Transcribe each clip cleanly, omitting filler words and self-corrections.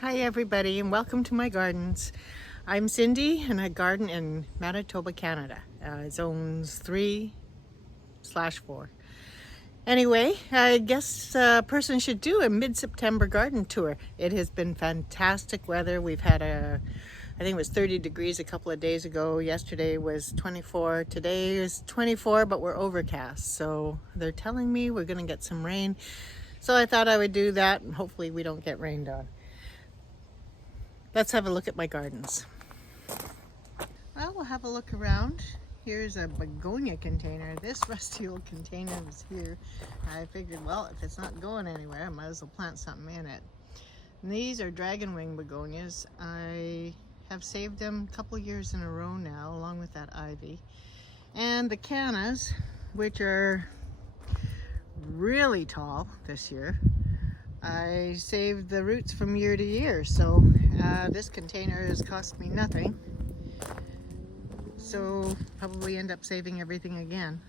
Hi everybody and welcome to my gardens. I'm Cindy and I garden in Manitoba, Canada. Zones 3/4. Anyway, I guess a person should do a mid-September garden tour. It has been fantastic weather. We've had I think it was 30 degrees a couple of days ago. Yesterday was 24. Today is 24, but we're overcast. So they're telling me we're gonna get some rain. So I thought I would do that and hopefully we don't get rained on. Let's have a look at my gardens. Well, we'll have a look around. Here's a begonia container. This rusty old container was here. I figured, well, if it's not going anywhere, I might as well plant something in it. And these are dragon wing begonias. I have saved them a couple years in a row now, along with that ivy. And the cannas, which are really tall this year, I saved the roots from year to year, so this container has cost me nothing. So probably end up saving everything again.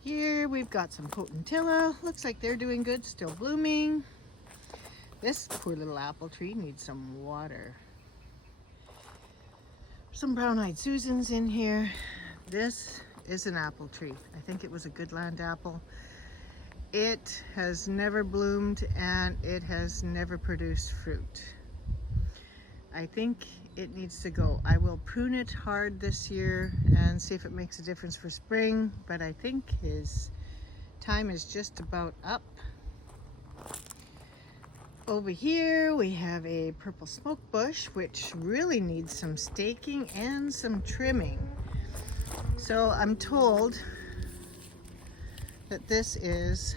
Here we've got some potentilla. Looks like they're doing good, still blooming. This poor little apple tree needs some water. Some brown-eyed Susans in here. This is an apple tree. I think it was a Goodland apple. It has never bloomed and it has never produced fruit. I think it needs to go. I will prune it hard this year and see if it makes a difference for spring, but I think his time is just about up. Over here we have a purple smoke bush, which really needs some staking and some trimming. So I'm told that this is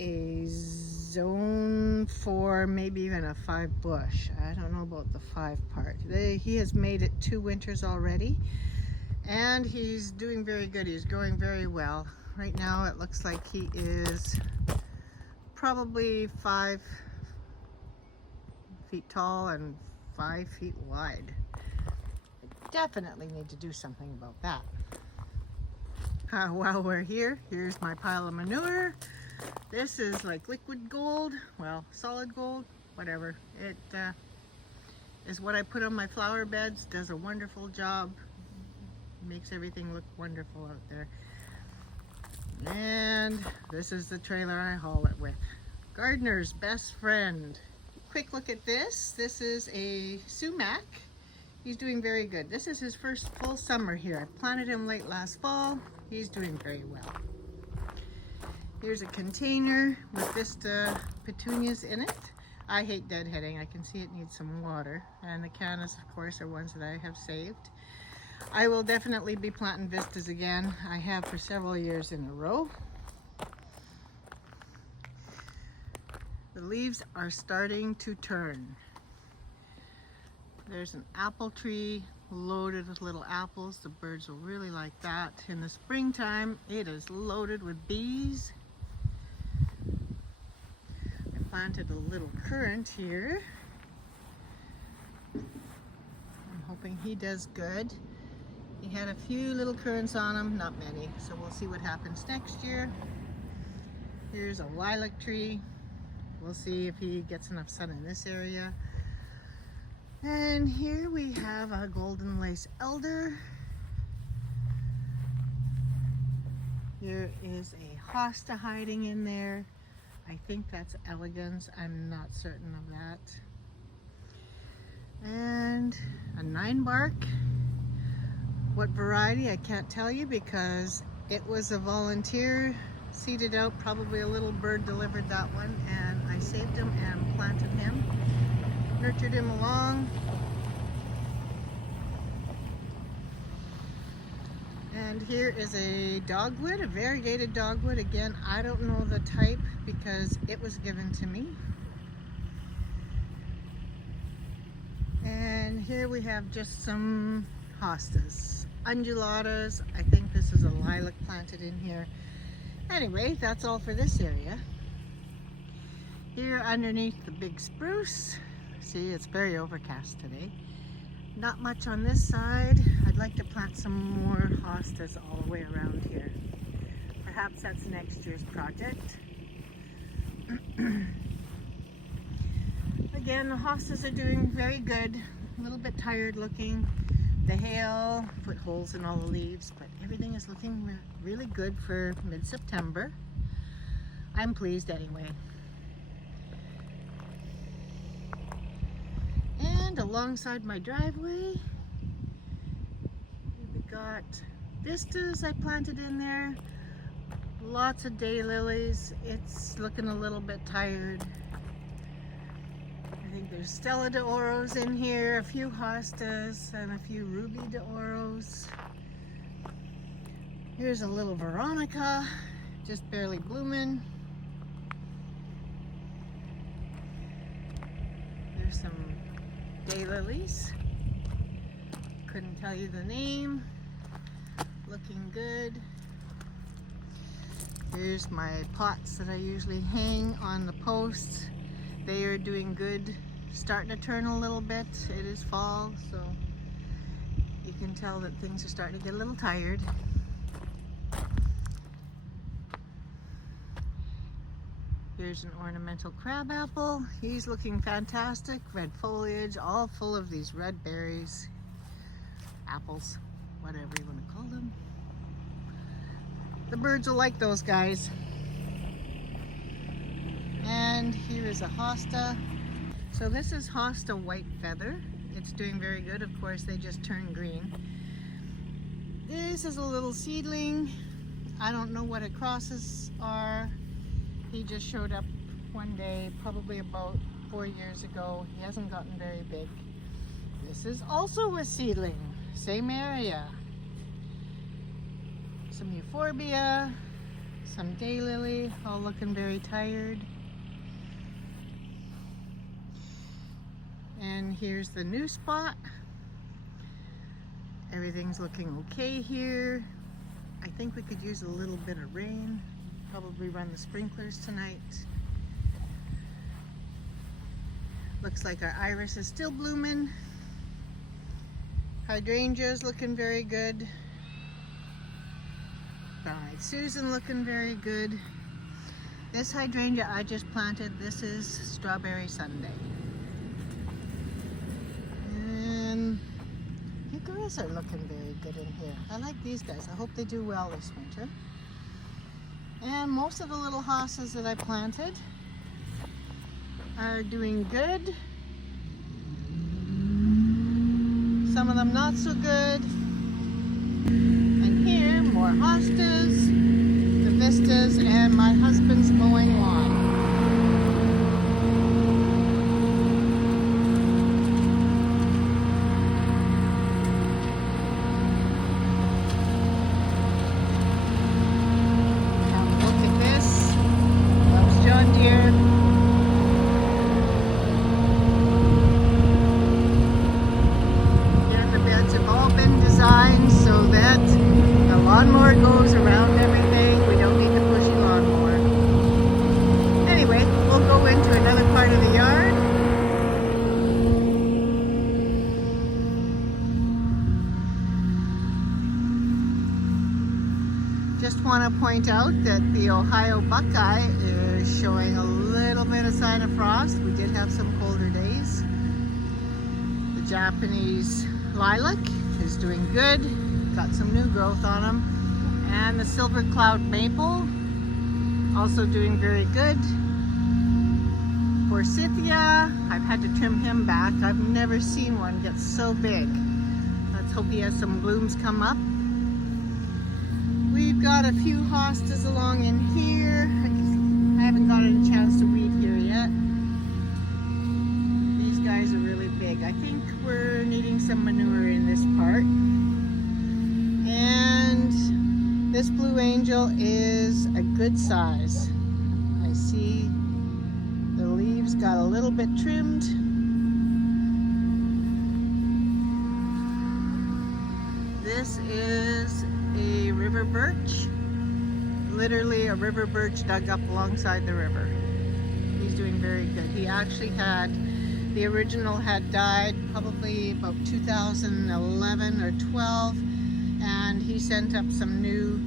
a zone 4, maybe even a 5 bush. I don't know about the 5 part. He has made it 2 winters already and he's doing very good. He's growing very well. Right now it looks like he is probably 5 feet tall and 5 feet wide. I definitely need to do something about that. While we're here, here's my pile of manure. This is like liquid gold, well, solid gold, whatever. It is what I put on my flower beds. Does a wonderful job. Makes everything look wonderful out there. And this is the trailer I haul it with. Gardener's best friend. Quick look at this. This is a sumac. He's doing very good. This is his first full summer here. I planted him late last fall. He's doing very well. Here's a container with Vista petunias in it. I hate deadheading. I can see it needs some water. And the cannas, of course, are ones that I have saved. I will definitely be planting Vistas again. I have for several years in a row. The leaves are starting to turn. There's an apple tree loaded with little apples. The birds will really like that. In the springtime, it is loaded with bees. I planted a little currant here. I'm hoping he does good. He had a few little currants on him, not many, so we'll see what happens next year. Here's a lilac tree. We'll see if he gets enough sun in this area. And here we have a golden lace elder. There is a hosta hiding in there. I think that's elegans. I'm not certain of that. And a 9-bark. What variety, I can't tell you because it was a volunteer seeded out. Probably a little bird delivered that one, and I saved him and planted him. Nurtured him along. And here is a dogwood, a variegated dogwood. Again, I don't know the type because it was given to me. And here we have just some hostas, undulatas. I think this is a lilac planted in here. Anyway, that's all for this area. Here underneath the big spruce, see, it's very overcast today. Not much on this side. I'd like to plant some more hostas all the way around here. Perhaps that's next year's project. Again, the hostas are doing very good. A little bit tired looking. The hail put holes in all the leaves, but everything is looking really good for mid-September. I'm pleased anyway. And alongside my driveway, we got vistas I planted in there. Lots of daylilies. It's looking a little bit tired. I think there's Stella de Oros in here, a few hostas, and a few Ruby de Oros. Here's a little Veronica, just barely blooming. There's some daylilies. Couldn't tell you the name. Looking good. Here's my pots that I usually hang on the posts. They are doing good, starting to turn a little bit. It is fall, so you can tell that things are starting to get a little tired. Here's an ornamental crabapple. He's looking fantastic. Red foliage, all full of these red berries. Apples, whatever you want to call them. The birds will like those guys. And here is a hosta. So this is hosta white feather. It's doing very good. Of course, they just turned green. This is a little seedling. I don't know what it crosses are. He just showed up one day, probably about 4 years ago. He hasn't gotten very big. This is also a seedling, same area. Some euphorbia, some daylily, all looking very tired. And here's the new spot. Everything's looking okay here. I think we could use a little bit of rain. Probably run the sprinklers tonight. Looks like our iris is still blooming. Hydrangea's looking very good. Brown-eyed Susan looking very good. This hydrangea I just planted, this is Strawberry Sunday. And hickories are looking very good in here. I like these guys. I hope they do well this winter. And most of the little hostas that I planted are doing good. Some of them not so good. And here, more hostas, the vistas, and my husband's mowing lawn. So that the lawnmower goes around everything. We don't need the pushy lawnmower. Anyway, we'll go into another part of the yard. Just want to point out that the Ohio buckeye is showing a little bit of sign of frost. We did have some colder days. The Japanese lilac is doing good. Got some new growth on them. And the silver cloud maple also doing very good. Forsythia, I've had to trim him back. I've never seen one get so big. Let's hope he has some blooms come up. We've got a few hostas along in here. I haven't gotten a chance to weed here yet. These guys are really big. I think we're needing some manure in this part. And this blue angel is a good size. I see the leaves got a little bit trimmed. This is a river birch. Literally a river birch dug up alongside the river. He's doing very good. He actually had, the original had died probably about 2011 or 12, and he sent up some new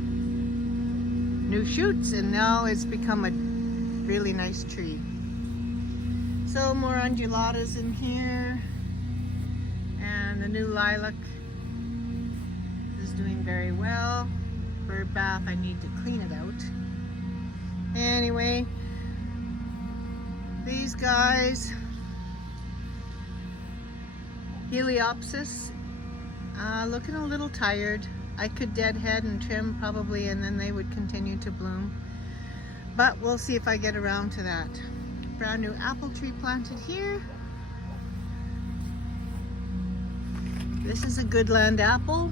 shoots, and now it's become a really nice tree. So more undulatas in here, and the new lilac is doing very well. Bird bath, I need to clean it out. Anyway, these guys, Heliopsis, looking a little tired. I could deadhead and trim probably, and then they would continue to bloom. But we'll see if I get around to that. Brand new apple tree planted here. This is a Goodland apple.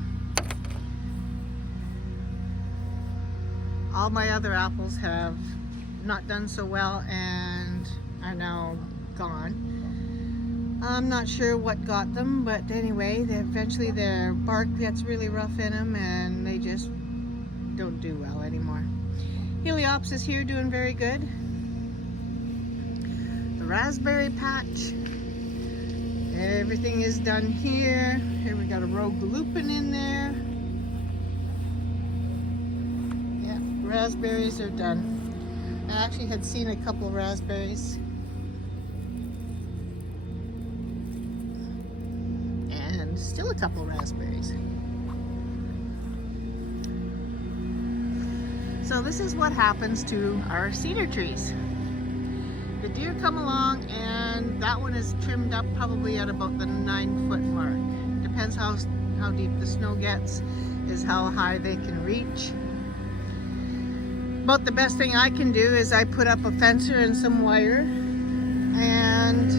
All my other apples have not done so well and are now gone. I'm not sure what got them, but anyway, eventually their bark gets really rough in them and they just don't do well anymore. Heliopsis here doing very good. The raspberry patch, everything is done here. Here we got a rogue lupin in there. Yeah, raspberries are done. I actually had seen a couple raspberries. And still a couple raspberries. So this is what happens to our cedar trees. The deer come along and that one is trimmed up probably at about the 9-foot mark. Depends how deep the snow gets, is how high they can reach. About the best thing I can do is I put up a fencer and some wire, and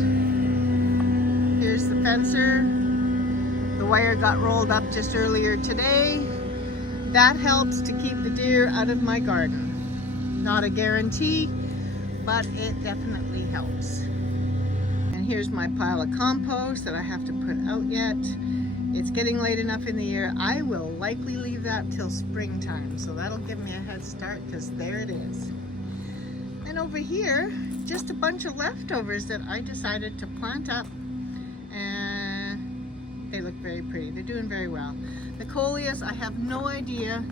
here's the fencer. The wire got rolled up just earlier today. That helps to keep the deer out of my garden. Not a guarantee, but it definitely helps. And here's my pile of compost that I have to put out yet. It's getting late enough in the year. I will likely leave that till springtime, so that'll give me a head start, because there it is. And over here, just a bunch of leftovers that I decided to plant up, and they look very pretty. They're doing very well. The coleus, I have no idea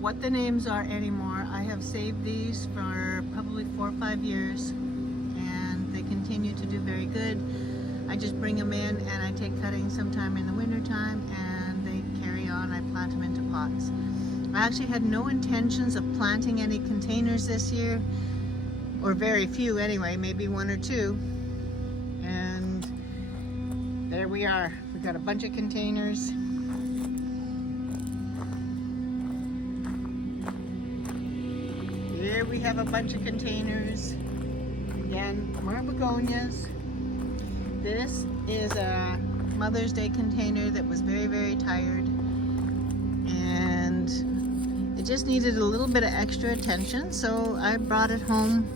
what the names are anymore. I have saved these for probably 4 or 5 years, and they continue to do very good. I just bring them in and I take cuttings sometime in the winter time, and they carry on. I plant them into pots. I actually had no intentions of planting any containers this year, or very few anyway, maybe 1 or 2. And there we are. We've got a bunch of containers. Here we have a bunch of containers. Again, more begonias. This is a Mother's Day container that was very, very tired, and it just needed a little bit of extra attention, so I brought it home.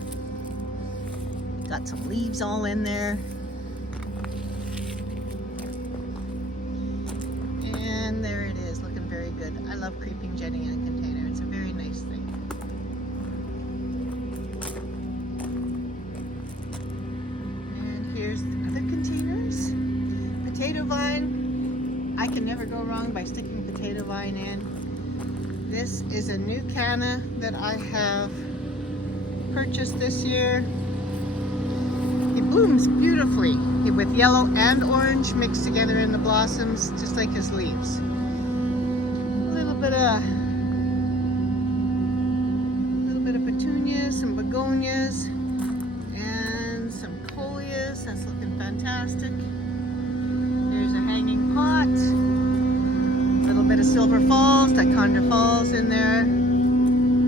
Got some leaves all in there. And there it is, looking very good. I love creeping Jenny in a container. It's a very nice thing. Here's other containers. Potato vine. I can never go wrong by sticking potato vine in. This is a new canna that I have purchased this year. It blooms beautifully with yellow and orange mixed together in the blossoms, just like his leaves. A little bit of petunias, some begonias, that's looking fantastic. There's a hanging pot. A little bit of Silver Falls, Ticonderoga Falls in there.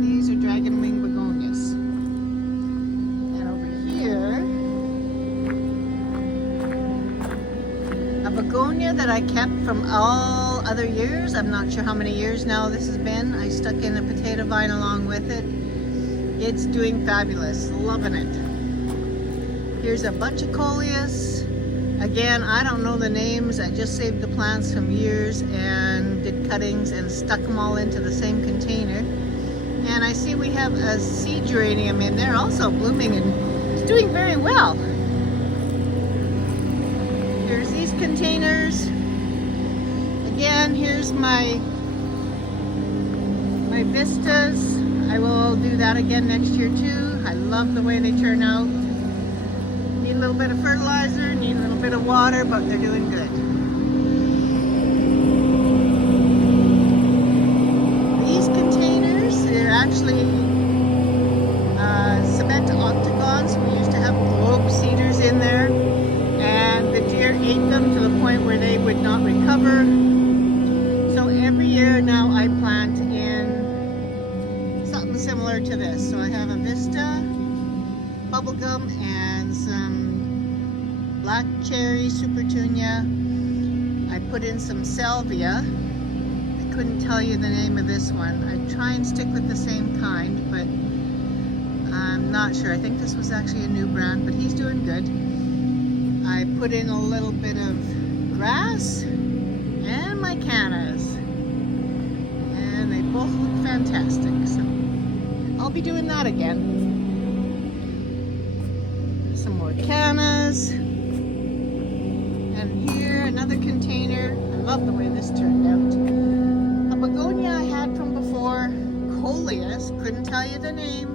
These are dragon wing begonias. And over here, a begonia that I kept from all other years. I'm not sure how many years now this has been. I stuck in a potato vine along with it. It's doing fabulous. Loving it. Here's a bunch of coleus. Again, I don't know the names. I just saved the plants from years and did cuttings and stuck them all into the same container. And I see we have a seed geranium in there also blooming, and it's doing very well. Here's these containers. Again, here's my vistas. I will do that again next year too. I love the way they turn out. Need Need a little bit of fertilizer, need a little bit of water, but they're doing good. These containers, they're actually cement octagons. We used to have globe cedars in there, and the deer ate them to the point where they would not recover. So every year now I plant in something similar to this. So I have a Vista, bubblegum, and some black cherry supertunia. I put in some salvia. I couldn't tell you the name of this one. I try and stick with the same kind, but I'm not sure. I think this was actually a new brand, but he's doing good. I put in a little bit of grass and my cannas, and they both look fantastic. So I'll be doing that again. Some more cannas, and here another container. I love the way this turned out. A begonia I had from before, Coleus, couldn't tell you the name.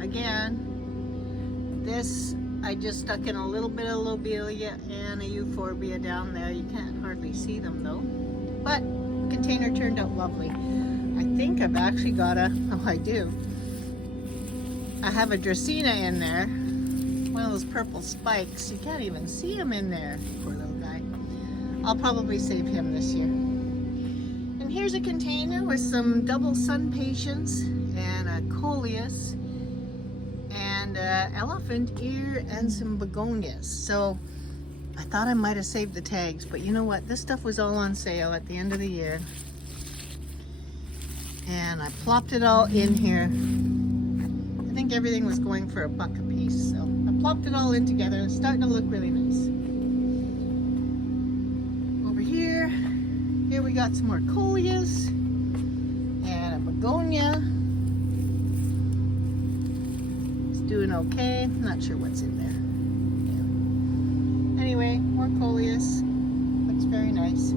Again, this I just stuck in a little bit of lobelia and a euphorbia down there. You can't hardly see them though, but the container turned out lovely. I think I've actually got I do. I have a Dracaena in there. One of those purple spikes. You can't even see him in there. Poor little guy. I'll probably save him this year. And here's a container with some double sun patience and a coleus and elephant ear and some begonias. So I thought I might have saved the tags, but you know what? This stuff was all on sale at the end of the year. And I plopped it all in here. I think everything was going for $1 a piece, so I plopped it all in together. It's starting to look really nice. Over here we got some more coleus and a begonia. It's doing okay. Not sure what's in there. Yeah. Anyway, more coleus. Looks very nice.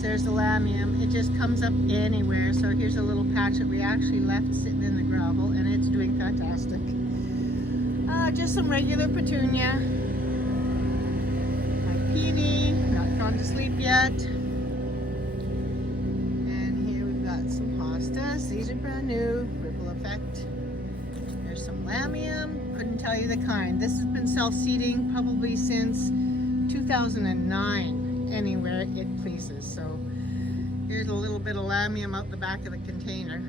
There's the lamium. It just comes up anywhere. So here's a little patch that we actually left sitting in the gravel, and it's doing fantastic. Just some regular petunia. My peony, not gone to sleep yet. And here we've got some hostas. These are brand new. Ripple effect. There's some lamium. Couldn't tell you the kind. This has been self-seeding probably since 2009. Anywhere it pleases. So here's a little bit of lamium out the back of the container.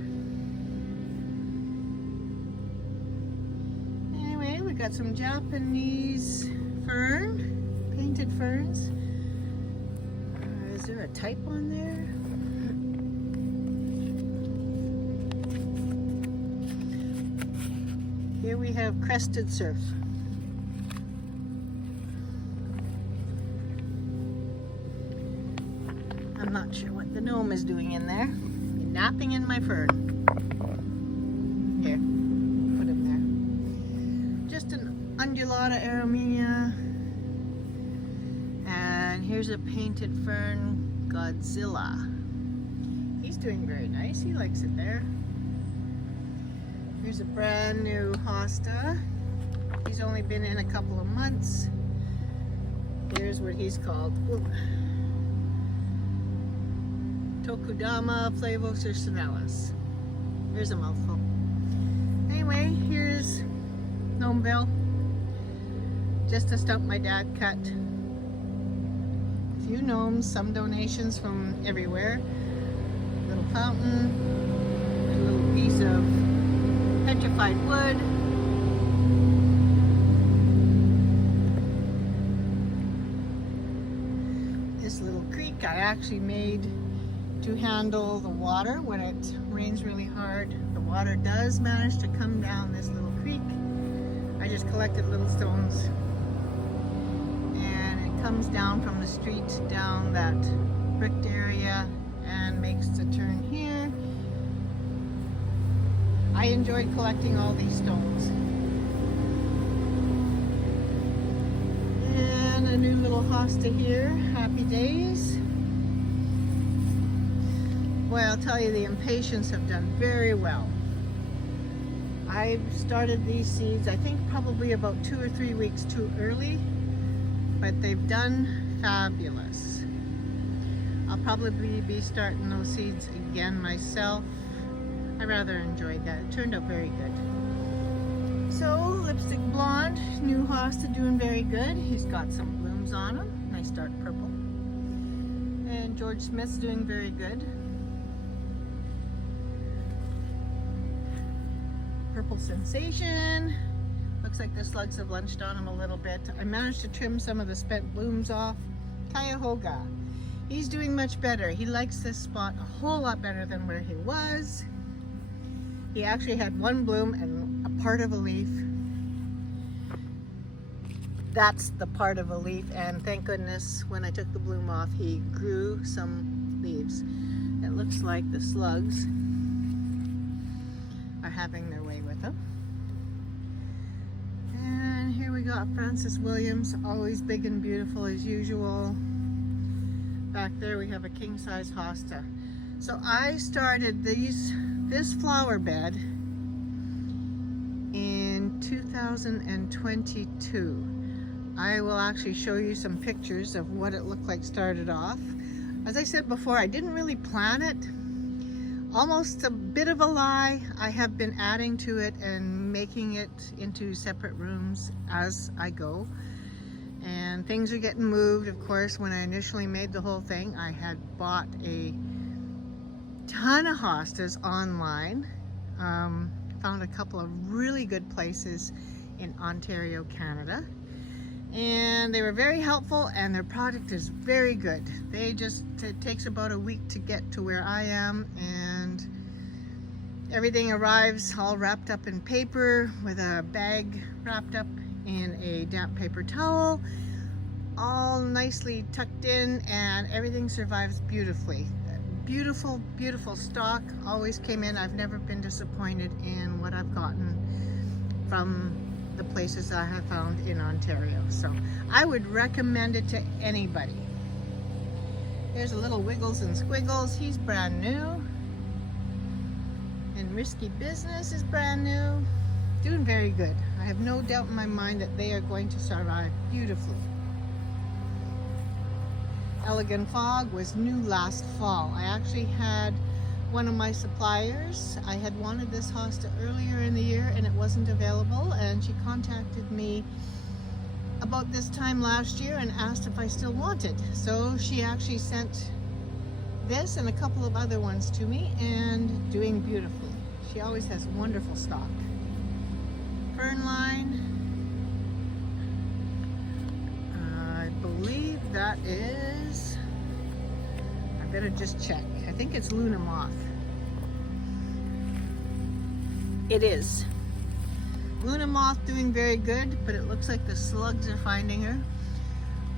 Anyway, we got some Japanese fern, painted ferns. Is there a type on there? Here we have crested surf. I'm not sure what the gnome is doing in there. He's napping in my fern. Here, put him there. Just an undulata aramina. And here's a painted fern, Godzilla. He's doing very nice. He likes it there. Here's a brand new hosta. He's only been in a couple of months. Here's what he's called. Ooh. Tokudama flavos ursinellus. Here's a mouthful. Anyway, here's Gnomeville. Just a stump my dad cut. A few gnomes, some donations from everywhere. A little fountain, a little piece of petrified wood. This little creek I actually made to handle the water when it rains really hard. The water does manage to come down this little creek. I just collected little stones, and it comes down from the street down that bricked area and makes the turn here. I enjoyed collecting all these stones. And a new little hosta here, Happy Days. Boy, I'll tell you, the impatiens have done very well. I started these seeds, I think probably about 2 or 3 weeks too early, but they've done fabulous. I'll probably be starting those seeds again myself. I rather enjoyed that. It turned out very good. So, Lipstick Blonde, new hosta, doing very good. He's got some blooms on him, nice dark purple. And George Smith's doing very good. Purple Sensation. Looks like the slugs have lunched on him a little bit. I managed to trim some of the spent blooms off. Cuyahoga. He's doing much better. He likes this spot a whole lot better than where he was. He actually had one bloom and a part of a leaf. That's the part of a leaf, and thank goodness when I took the bloom off, he grew some leaves. It looks like the slugs are having their way with him. And here we got Francis Williams, always big and beautiful as usual. Back there we have a king-size hosta. So I started this flower bed in 2022. I will actually show you some pictures of what it looked like started off. As I said before, I didn't really plan it. Almost a bit of a lie. I have been adding to it and making it into separate rooms as I go. And things are getting moved. Of course, when I initially made the whole thing, I had bought a ton of hostas online. Found a couple of really good places in Ontario, Canada. And they were very helpful, and their product is very good. It takes about a week to get to where I am, and everything arrives all wrapped up in paper with a bag wrapped up in a damp paper towel, all nicely tucked in, and everything survives beautifully. Beautiful, beautiful stock always came in. I've never been disappointed in what I've gotten from the places I have found in Ontario. So I would recommend it to anybody. There's a little Wiggles and Squiggles. He's brand new. And Risky Business is brand new. Doing very good. I have no doubt in my mind that they are going to survive beautifully. Elegant Fog was new last fall. I actually had one of my suppliers. I had wanted this hosta earlier in the year and it wasn't available, and she contacted me about this time last year and asked if I still wanted. So she actually sent this and a couple of other ones to me, and doing beautifully. She always has wonderful stock. Fernline, I believe that is, I better just check. I think it's Luna Moth. It is. Luna Moth doing very good, but it looks like the slugs are finding her.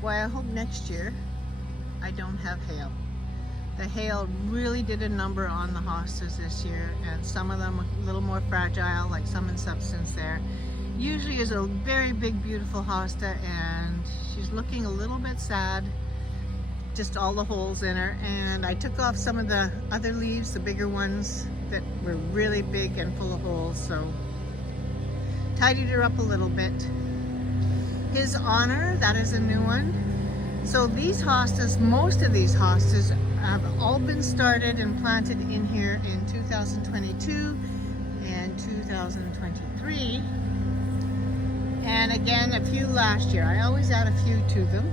Why, I hope next year I don't have hail. The hail really did a number on the hostas this year, and some of them a little more fragile, like Sum and Substance there. Usually is a very big, beautiful hosta, and she's looking a little bit sad. Just all the holes in her, and I took off some of the other leaves, the bigger ones that were really big and full of holes, so tidied her up a little bit. His Honor, that is a new one. So these hostas, most of these hostas have all been started and planted in here in 2022 and 2023, and again a few last year. I always add a few to them.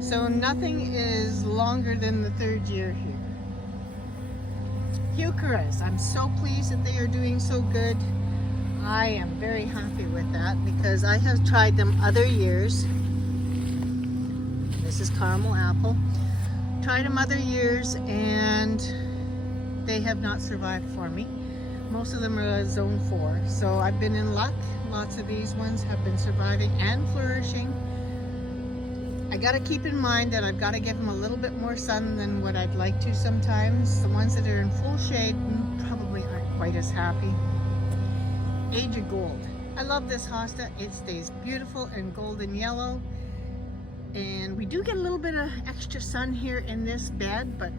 So nothing is longer than the 3rd year here. Heucheras, I'm so pleased that they are doing so good. I am very happy with that because I have tried them other years. This is Caramel Apple. Tried them other years and they have not survived for me. Most of them are zone 4. So I've been in luck. Lots of these ones have been surviving and flourishing. I gotta keep in mind that I've gotta give them a little bit more sun than what I'd like to sometimes. The ones that are in full shade probably aren't quite as happy. Age of Gold. I love this hosta. It stays beautiful and golden yellow. And we do get a little bit of extra sun here in this bed, but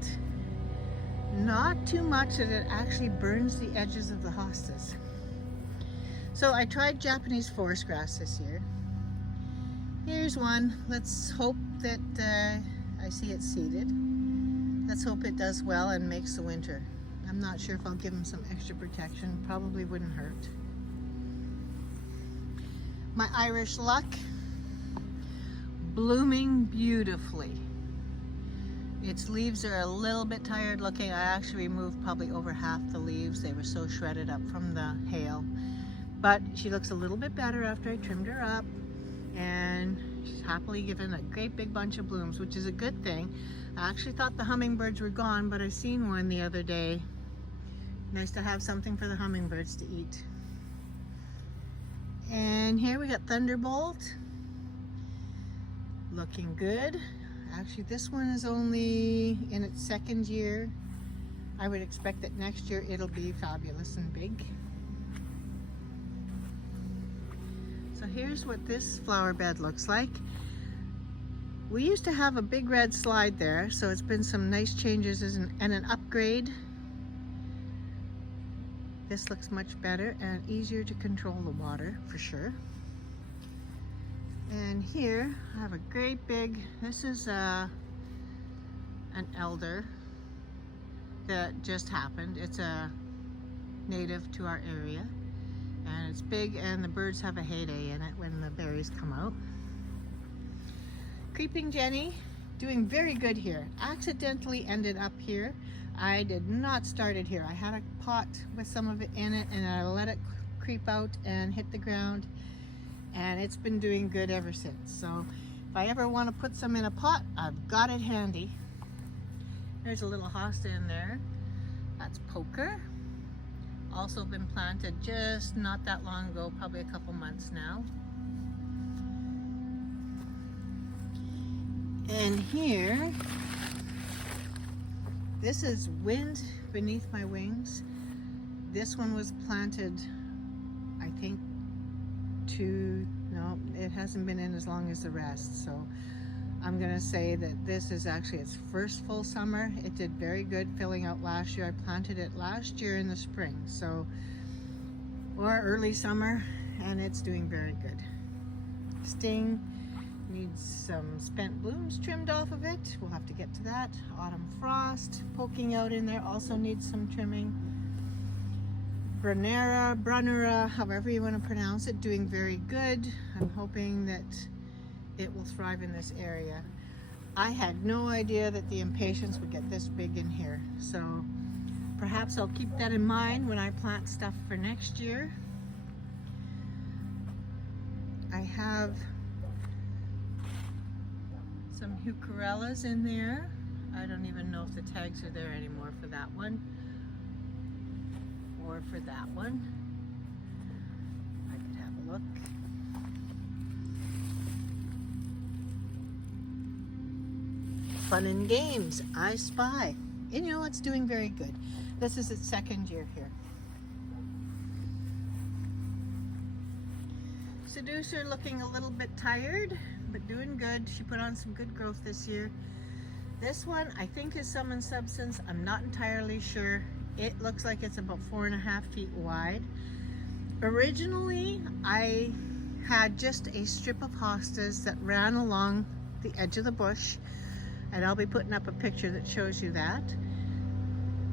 not too much that it actually burns the edges of the hostas. So I tried Japanese forest grass this year. Here's one. Let's hope that I see it seeded. Let's hope it does well and makes the winter. I'm not sure if I'll give him some extra protection. Probably wouldn't hurt. My Irish Luck, blooming beautifully. Its leaves are a little bit tired looking. I actually removed probably over half the leaves. They were so shredded up from the hail. But she looks a little bit better after I trimmed her up. And she's happily given a great big bunch of blooms, which is a good thing. I actually thought the hummingbirds were gone, but I seen one the other day. Nice to have something for the hummingbirds to eat. And here we got Thunderbolt. Looking good. Actually, this one is only in its second year. I would expect that next year it'll be fabulous and big. So here's what this flower bed looks like. We used to have a big red slide there, so it's been some nice changes and an upgrade. This looks much better and easier to control the water for sure. And here I have a great big, this is an elder that just happened. It's a native to our area and it's big, and the birds have a heyday in it when the berries come out. Creeping Jenny, doing very good here. Accidentally ended up here. I did not start it here. I had a pot with some of it in it and I let it creep out and hit the ground, and it's been doing good ever since. So if I ever want to put some in a pot, I've got it handy. There's a little hosta in there. That's Poker. Also been planted just not that long ago, probably a couple months now. And here, this is Wind Beneath My Wings. This one was planted, I think, no, it hasn't been in as long as the rest. So I'm gonna say that this is actually its first full summer. It did very good filling out last year. I planted it last year in the spring, so, or early summer, and it's doing very good. Sting needs some spent blooms trimmed off of it. We'll have to get to that. Autumn Frost poking out in there also needs some trimming. Brunera, however you want to pronounce it, doing very good. I'm hoping that it will thrive in this area. I had no idea that the impatiens would get this big in here, so perhaps I'll keep that in mind when I plant stuff for next year. I have some heucherellas in there. I don't even know if the tags are there anymore for that one or for that one. I could have a look. Fun and Games, I Spy. And you know, it's doing very good. This is its second year here. Seducer looking a little bit tired, but doing good. She put on some good growth this year. This one I think is Sum and Substance. I'm not entirely sure. It looks like it's about 4.5 feet wide. Originally, I had just a strip of hostas that ran along the edge of the bush, and I'll be putting up a picture that shows you that.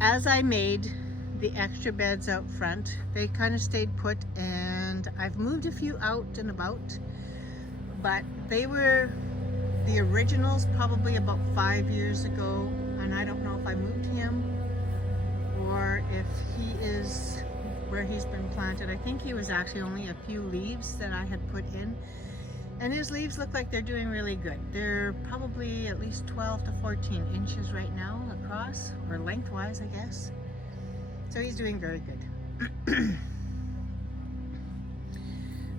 As I made the extra beds out front, they kind of stayed put, and I've moved a few out and about, but they were the originals probably about 5 years ago, and I don't know if I moved him or if he is where he's been planted. I think he was actually only a few leaves that I had put in, and his leaves look like they're doing really good. They're probably at least 12 to 14 inches right now across, or lengthwise I guess. So he's doing very good.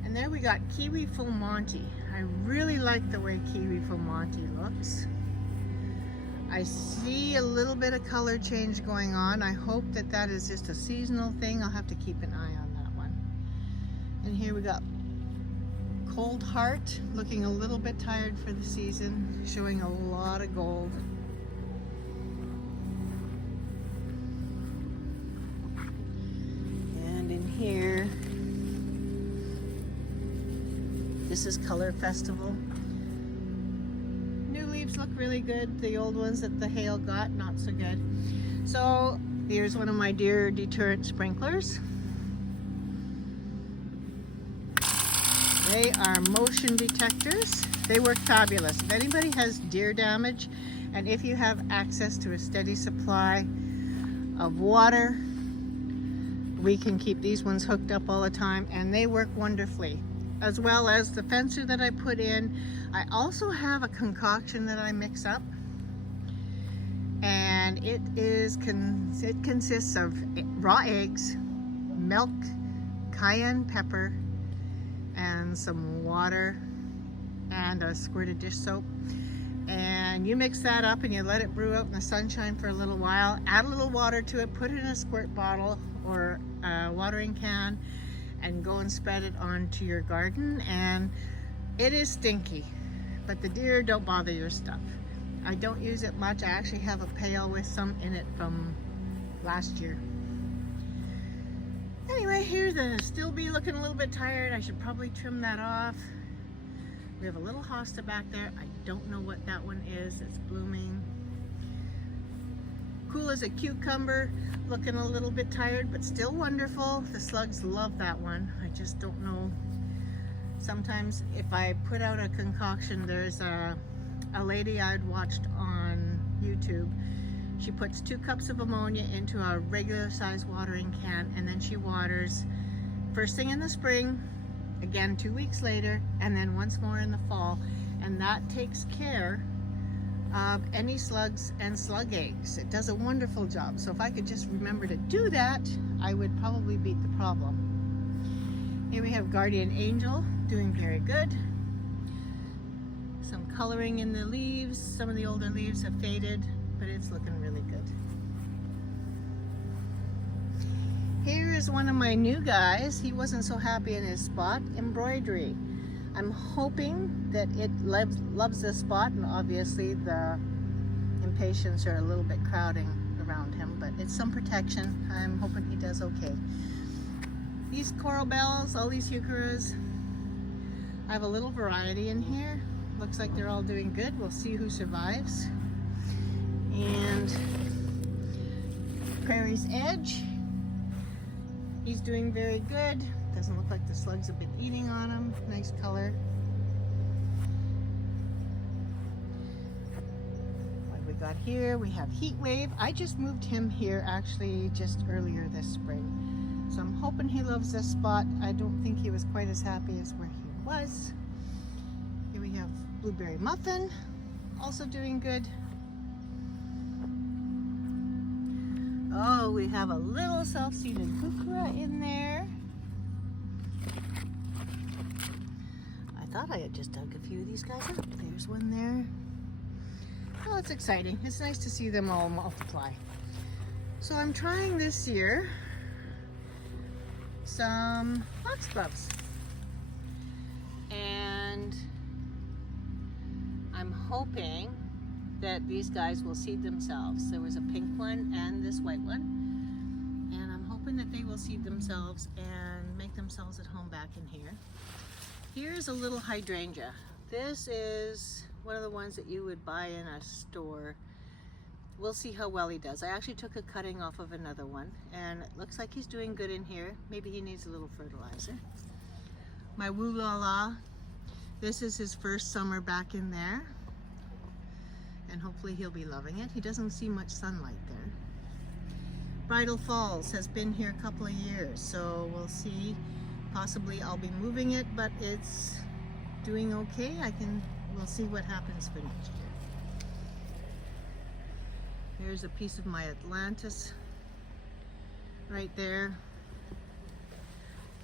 And there we got Kiwi Fulmonti. I really like the way Kiwi Fulmonti looks. I see a little bit of color change going on. I hope that that is just a seasonal thing. I'll have to keep an eye on that one. And here we got Cold Heart, looking a little bit tired for the season, showing a lot of gold. And in here, this is Color Festival. New leaves look really good. The old ones that the hail got, not so good. So here's one of my deer deterrent sprinklers. They are motion detectors. They work fabulous. If anybody has deer damage, and if you have access to a steady supply of water, we can keep these ones hooked up all the time, and they work wonderfully. As well as the fencer that I put in. I also have a concoction that I mix up, and it consists of raw eggs, milk, cayenne pepper, and some water and a squirt of dish soap. And you mix that up and you let it brew out in the sunshine for a little while. Add a little water to it, put it in a squirt bottle or a watering can, and go and spread it onto your garden. And it is stinky, but the deer don't bother your stuff. I don't use it much. I actually have a pail with some in it from last year. Anyway, here's the still bee looking a little bit tired. I should probably trim that off. We have a little hosta back there. I don't know what that one is. It's blooming. Cool as a cucumber, looking a little bit tired, but still wonderful. The slugs love that one. I just don't know. Sometimes if I put out a concoction, there's a lady I'd watched on YouTube. She puts 2 cups of ammonia into a regular size watering can, and then she waters first thing in the spring, again 2 weeks later, and then once more in the fall. And that takes care of any slugs and slug eggs. It does a wonderful job. So if I could just remember to do that, I would probably beat the problem. Here we have Guardian Angel, doing very good. Some coloring in the leaves. Some of the older leaves have faded, but it's looking really good. Here is one of my new guys. He wasn't so happy in his spot, embroidery. I'm hoping that it loves this spot, and obviously the impatiens are a little bit crowding around him, but it's some protection. I'm hoping he does okay. These coral bells, all these heucheras, I have a little variety in here. Looks like they're all doing good. We'll see who survives. And Prairie's Edge, he's doing very good. Doesn't look like the slugs have been eating on him. Nice color. What have we got here? We have Heat Wave. I just moved him here actually just earlier this spring. So I'm hoping he loves this spot. I don't think he was quite as happy as where he was. Here we have Blueberry Muffin, also doing good. Oh, we have a little self-seeded heuchera in there. I thought I had just dug a few of these guys up. There's one there. Oh, it's exciting. It's nice to see them all multiply. So I'm trying this year some foxgloves. And I'm hoping that these guys will seed themselves. There was a pink one and this white one. And I'm hoping that they will seed themselves and make themselves at home back in here. Here's a little hydrangea. This is one of the ones that you would buy in a store. We'll see how well he does. I actually took a cutting off of another one, and it looks like he's doing good in here. Maybe he needs a little fertilizer. My Woo La La, this is his first summer back in there, and hopefully he'll be loving it. He doesn't see much sunlight there. Bridal Falls has been here a couple of years, so we'll see. Possibly I'll be moving it, but it's doing okay. We'll see what happens for next year. Here's a piece of my Atlantis right there.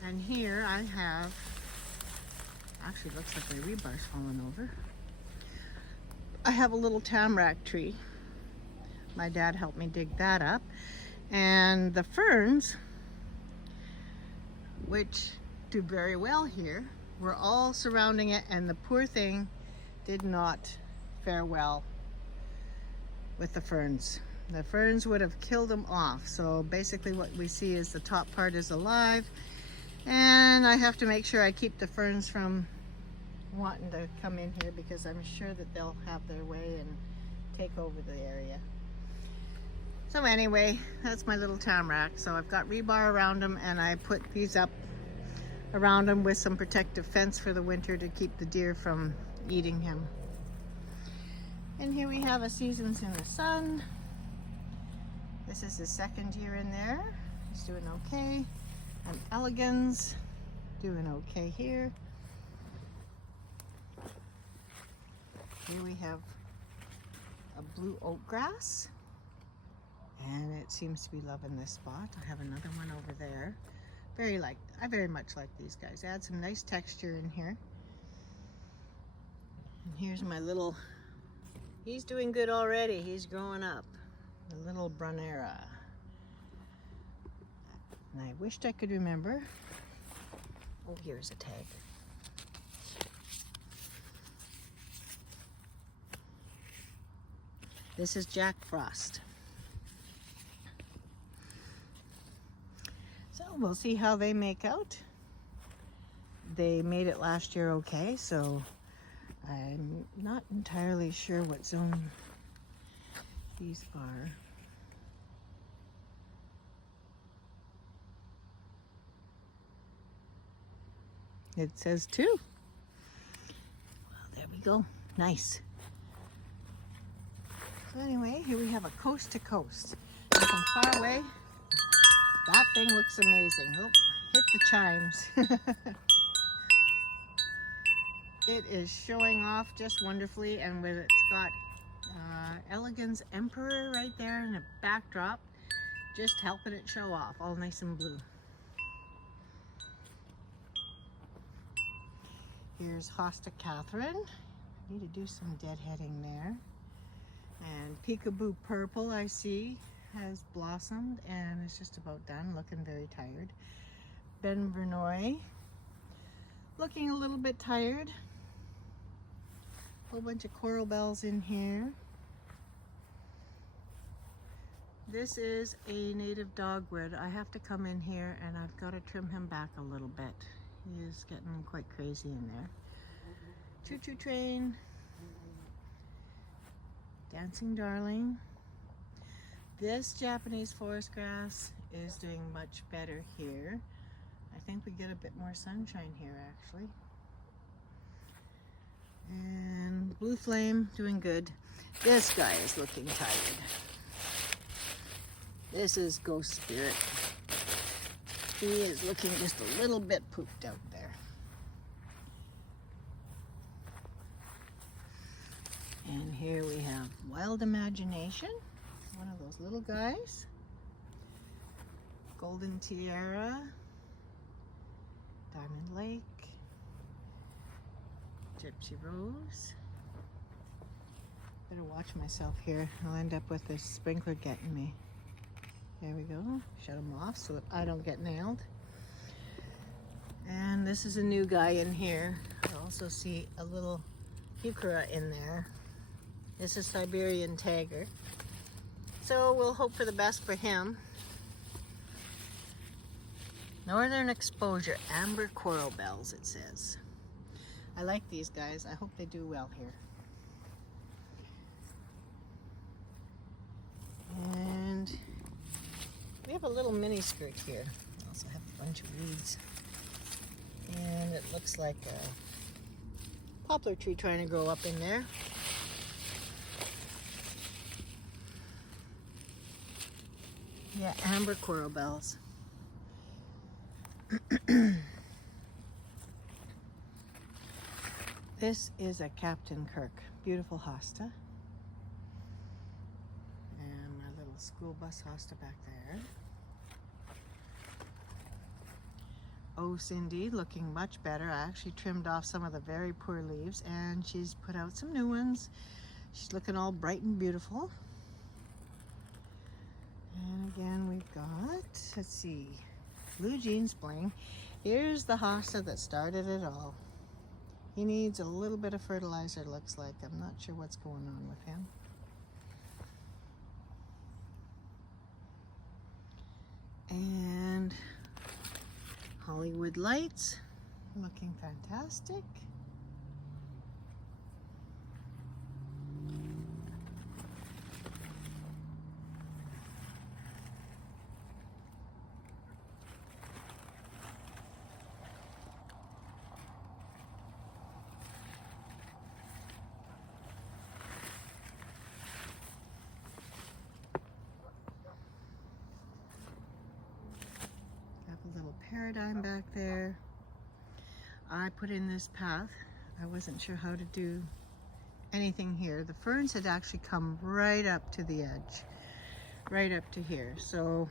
And here I have, actually looks like my rebar's fallen over. I have a little tamarack tree. My dad helped me dig that up. And the ferns, which do very well here, were all surrounding it, and the poor thing did not fare well with the ferns. The ferns would have killed them off. So basically what we see is the top part is alive, and I have to make sure I keep the ferns from wanting to come in here, because I'm sure that they'll have their way and take over the area. So anyway, that's my little tamarack. So I've got rebar around them, and I put these up around them with some protective fence for the winter to keep the deer from eating him. And here we have a Seasons in the Sun. This is his second year in there. He's doing okay. An Elegans doing okay here. Here we have a blue oak grass, and it seems to be loving this spot. I have another one over there. I very much like these guys. Add some nice texture in here. And here's my little, he's doing good already. He's growing up. The little Brunnera. And I wished I could remember. Oh, here's a tag. This is Jack Frost. So we'll see how they make out. They made it last year okay, so I'm not entirely sure what zone these are. It says 2. Well, there we go. Nice. So anyway, here we have a coast to coast. And from far away, that thing looks amazing. Oh, hit the chimes. It is showing off just wonderfully, and with it's got Elegans Emperor right there in a backdrop, just helping it show off, all nice and blue. Here's Hosta Catherine. I need to do some deadheading there. And Peekaboo Purple, I see, has blossomed and is just about done, looking very tired. Ben Vernoy, looking a little bit tired. Whole bunch of coral bells in here. This is a native dogwood. I have to come in here and I've got to trim him back a little bit. He is getting quite crazy in there. Choo Choo Train. Dancing Darling. This Japanese forest grass is doing much better here. I think we get a bit more sunshine here actually. And Blue Flame doing good. This guy is looking tired. This is Ghost Spirit. He is looking just a little bit pooped out there. And here we have Wild Imagination, one of those little guys. Golden Tiara, Diamond Lake, Gypsy Rose. Better watch myself here. I'll end up with this sprinkler getting me. There we go. Shut them off so that I don't get nailed. And this is a new guy in here. I also see a little heuchera in there. This is Siberian Tiger. So we'll hope for the best for him. Northern Exposure, Amber Coral Bells, it says. I like these guys. I hope they do well here. And we have a little mini skirt here. I also have a bunch of weeds. And it looks like a poplar tree trying to grow up in there. Yeah, Amber Coral Bells. This is a Captain Kirk. Beautiful hosta. And my little school bus hosta back there. Oh, Cindy, looking much better. I actually trimmed off some of the very poor leaves and she's put out some new ones. She's looking all bright and beautiful. And again, we've got, let's see, Blue Jeans Bling. Here's the hosta that started it all. He needs a little bit of fertilizer, looks like. I'm not sure what's going on with him. And Hollywood Lights, looking fantastic. A little paradigm back there. I put in this path. I wasn't sure how to do anything here. The ferns had actually come right up to the edge, right up to here. So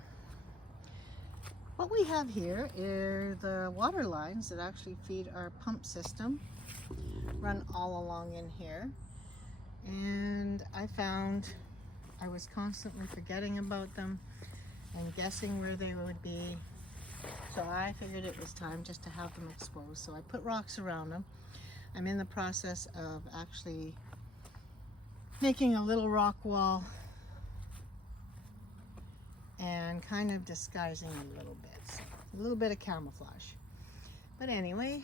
what we have here are the water lines that actually feed our pump system, run all along in here. And I found I was constantly forgetting about them and guessing where they would be. So I figured it was time just to have them exposed. So I put rocks around them. I'm in the process of actually making a little rock wall and kind of disguising a little bit. So a little bit of camouflage. But anyway,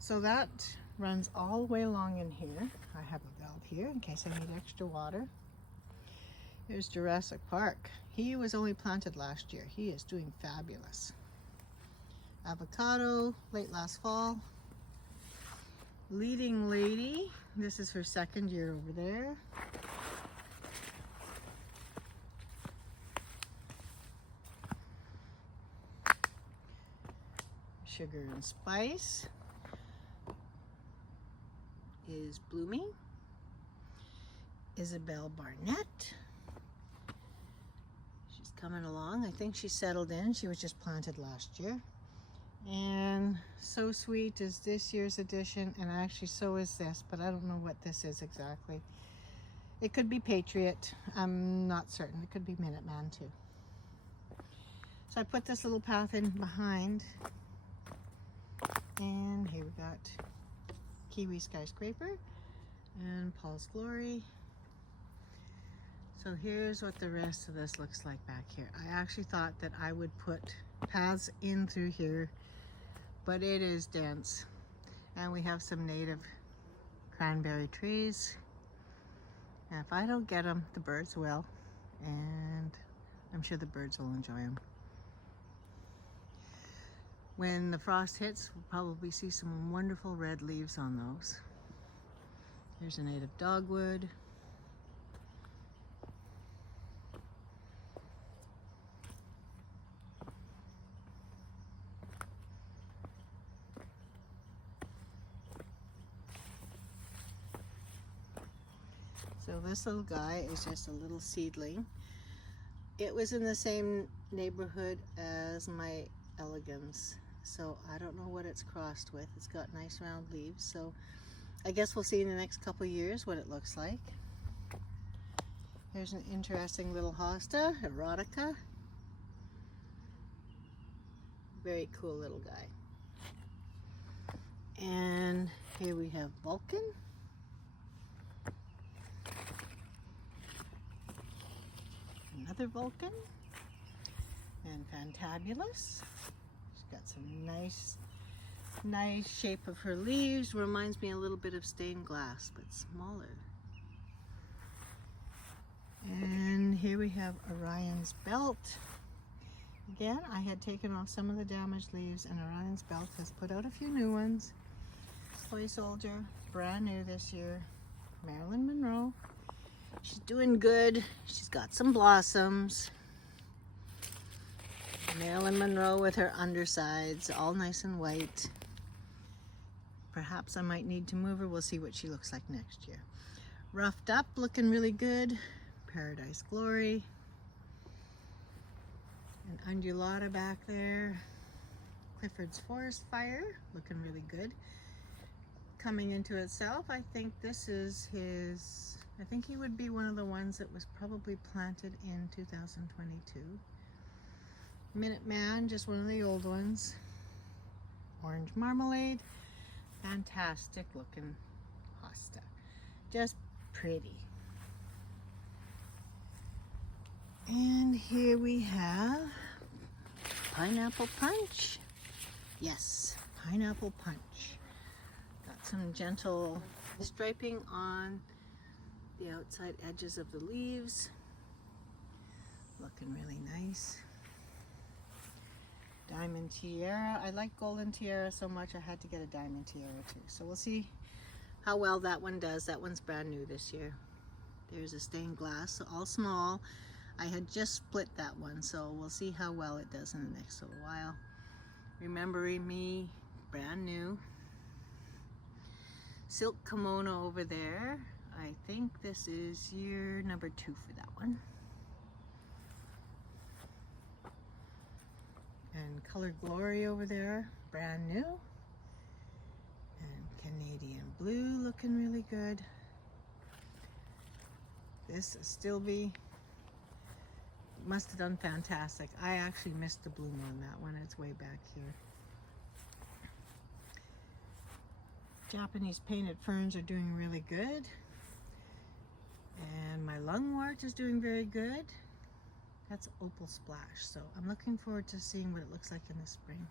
so that runs all the way along in here. I have a valve here in case I need extra water. Here's Jurassic Park. He was only planted last year. He is doing fabulous. Avocado, late last fall. Leading Lady, this is her second year over there. Sugar and Spice is blooming. Isabel Barnett, she's coming along. I think she settled in. She was just planted last year. And So Sweet is this year's edition, and actually so is this, but I don't know what this is exactly. It could be Patriot. I'm not certain. It could be Minuteman too. So I put this little path in behind, and here we got Kiwi Skyscraper and Paul's Glory. So here's what the rest of this looks like back here. I actually thought that I would put paths in through here, but it is dense. And we have some native cranberry trees. And if I don't get them, the birds will. And I'm sure the birds will enjoy them. When the frost hits, we'll probably see some wonderful red leaves on those. Here's a native dogwood. So this little guy is just a little seedling. It was in the same neighborhood as my elegans, so I don't know what it's crossed with. It's got nice round leaves, so I guess we'll see in the next couple years what it looks like. Here's an interesting little hosta, erotica. Very cool little guy. And here we have Vulcan. Another Vulcan. And Fantabulous. She's got some nice shape of her leaves. Reminds me a little bit of stained glass, but smaller. And here we have Orion's Belt. Again, I had taken off some of the damaged leaves, and Orion's Belt has put out a few new ones. Toy Soldier, brand new this year. Marilyn Monroe. She's doing good. She's got some blossoms. Marilyn Monroe with her undersides, all nice and white. Perhaps I might need to move her. We'll see what she looks like next year. Roughed Up, looking really good. Paradise Glory. An undulata back there. Clifford's Forest Fire, looking really good. Coming into itself, I think this is his, I think he would be one of the ones that was probably planted in 2022. Minuteman, just one of the old ones. Orange Marmalade. Fantastic looking hosta. Just pretty. And here we have pineapple punch. Yes, pineapple punch. Got some gentle striping on the outside edges of the leaves. Looking really nice. Diamond tiara. I like golden tiara so much I had to get a diamond tiara too. So we'll see how well that one does. That one's brand new this year. There's a stained glass, all small. I had just split that one, so we'll see how well it does in the next little while. Remembering Me, brand new. Silk kimono over there. I think this is year number 2 for that one. And Colored Glory over there, brand new. And Canadian Blue looking really good. This is Stilby. Must have done fantastic. I actually missed the bloom on that one. It's way back here. Japanese painted ferns are doing really good. And my lungwort is doing very good. That's Opal Splash. So I'm looking forward to seeing what it looks like in the spring.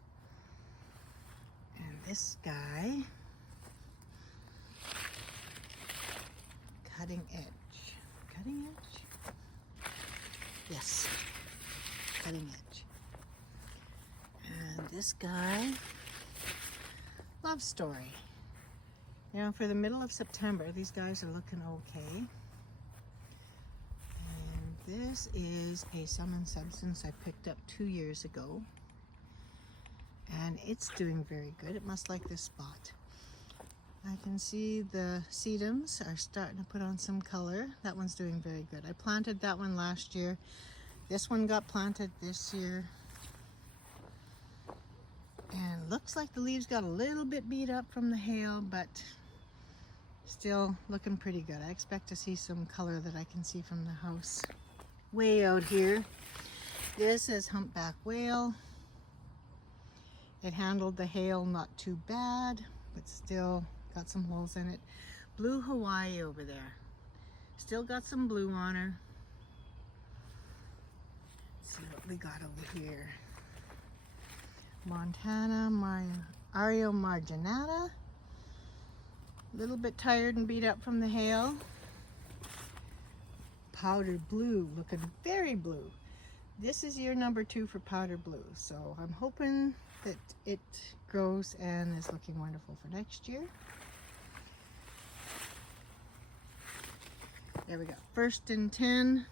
And this guy, Cutting Edge. Cutting Edge? Yes, Cutting Edge. And this guy, Love Story. You know, for the middle of September, these guys are looking okay. And this is a Sum & Substance I picked up 2 years ago. And it's doing very good. It must like this spot. I can see the sedums are starting to put on some color. That one's doing very good. I planted that one last year. This one got planted this year. And looks like the leaves got a little bit beat up from the hail, but still looking pretty good. I expect to see some color that I can see from the house. Way out here, this is Humpback Whale. It handled the hail not too bad, but still got some holes in it. Blue Hawaii over there. Still got some blue on her. Let's see what we got over here. Montana Ario Marginata. A little bit tired and beat up from the hail. Powder Blue, looking very blue. This is year number 2 for Powder Blue, so I'm hoping that it grows and is looking wonderful for next year. There we go. First and 10.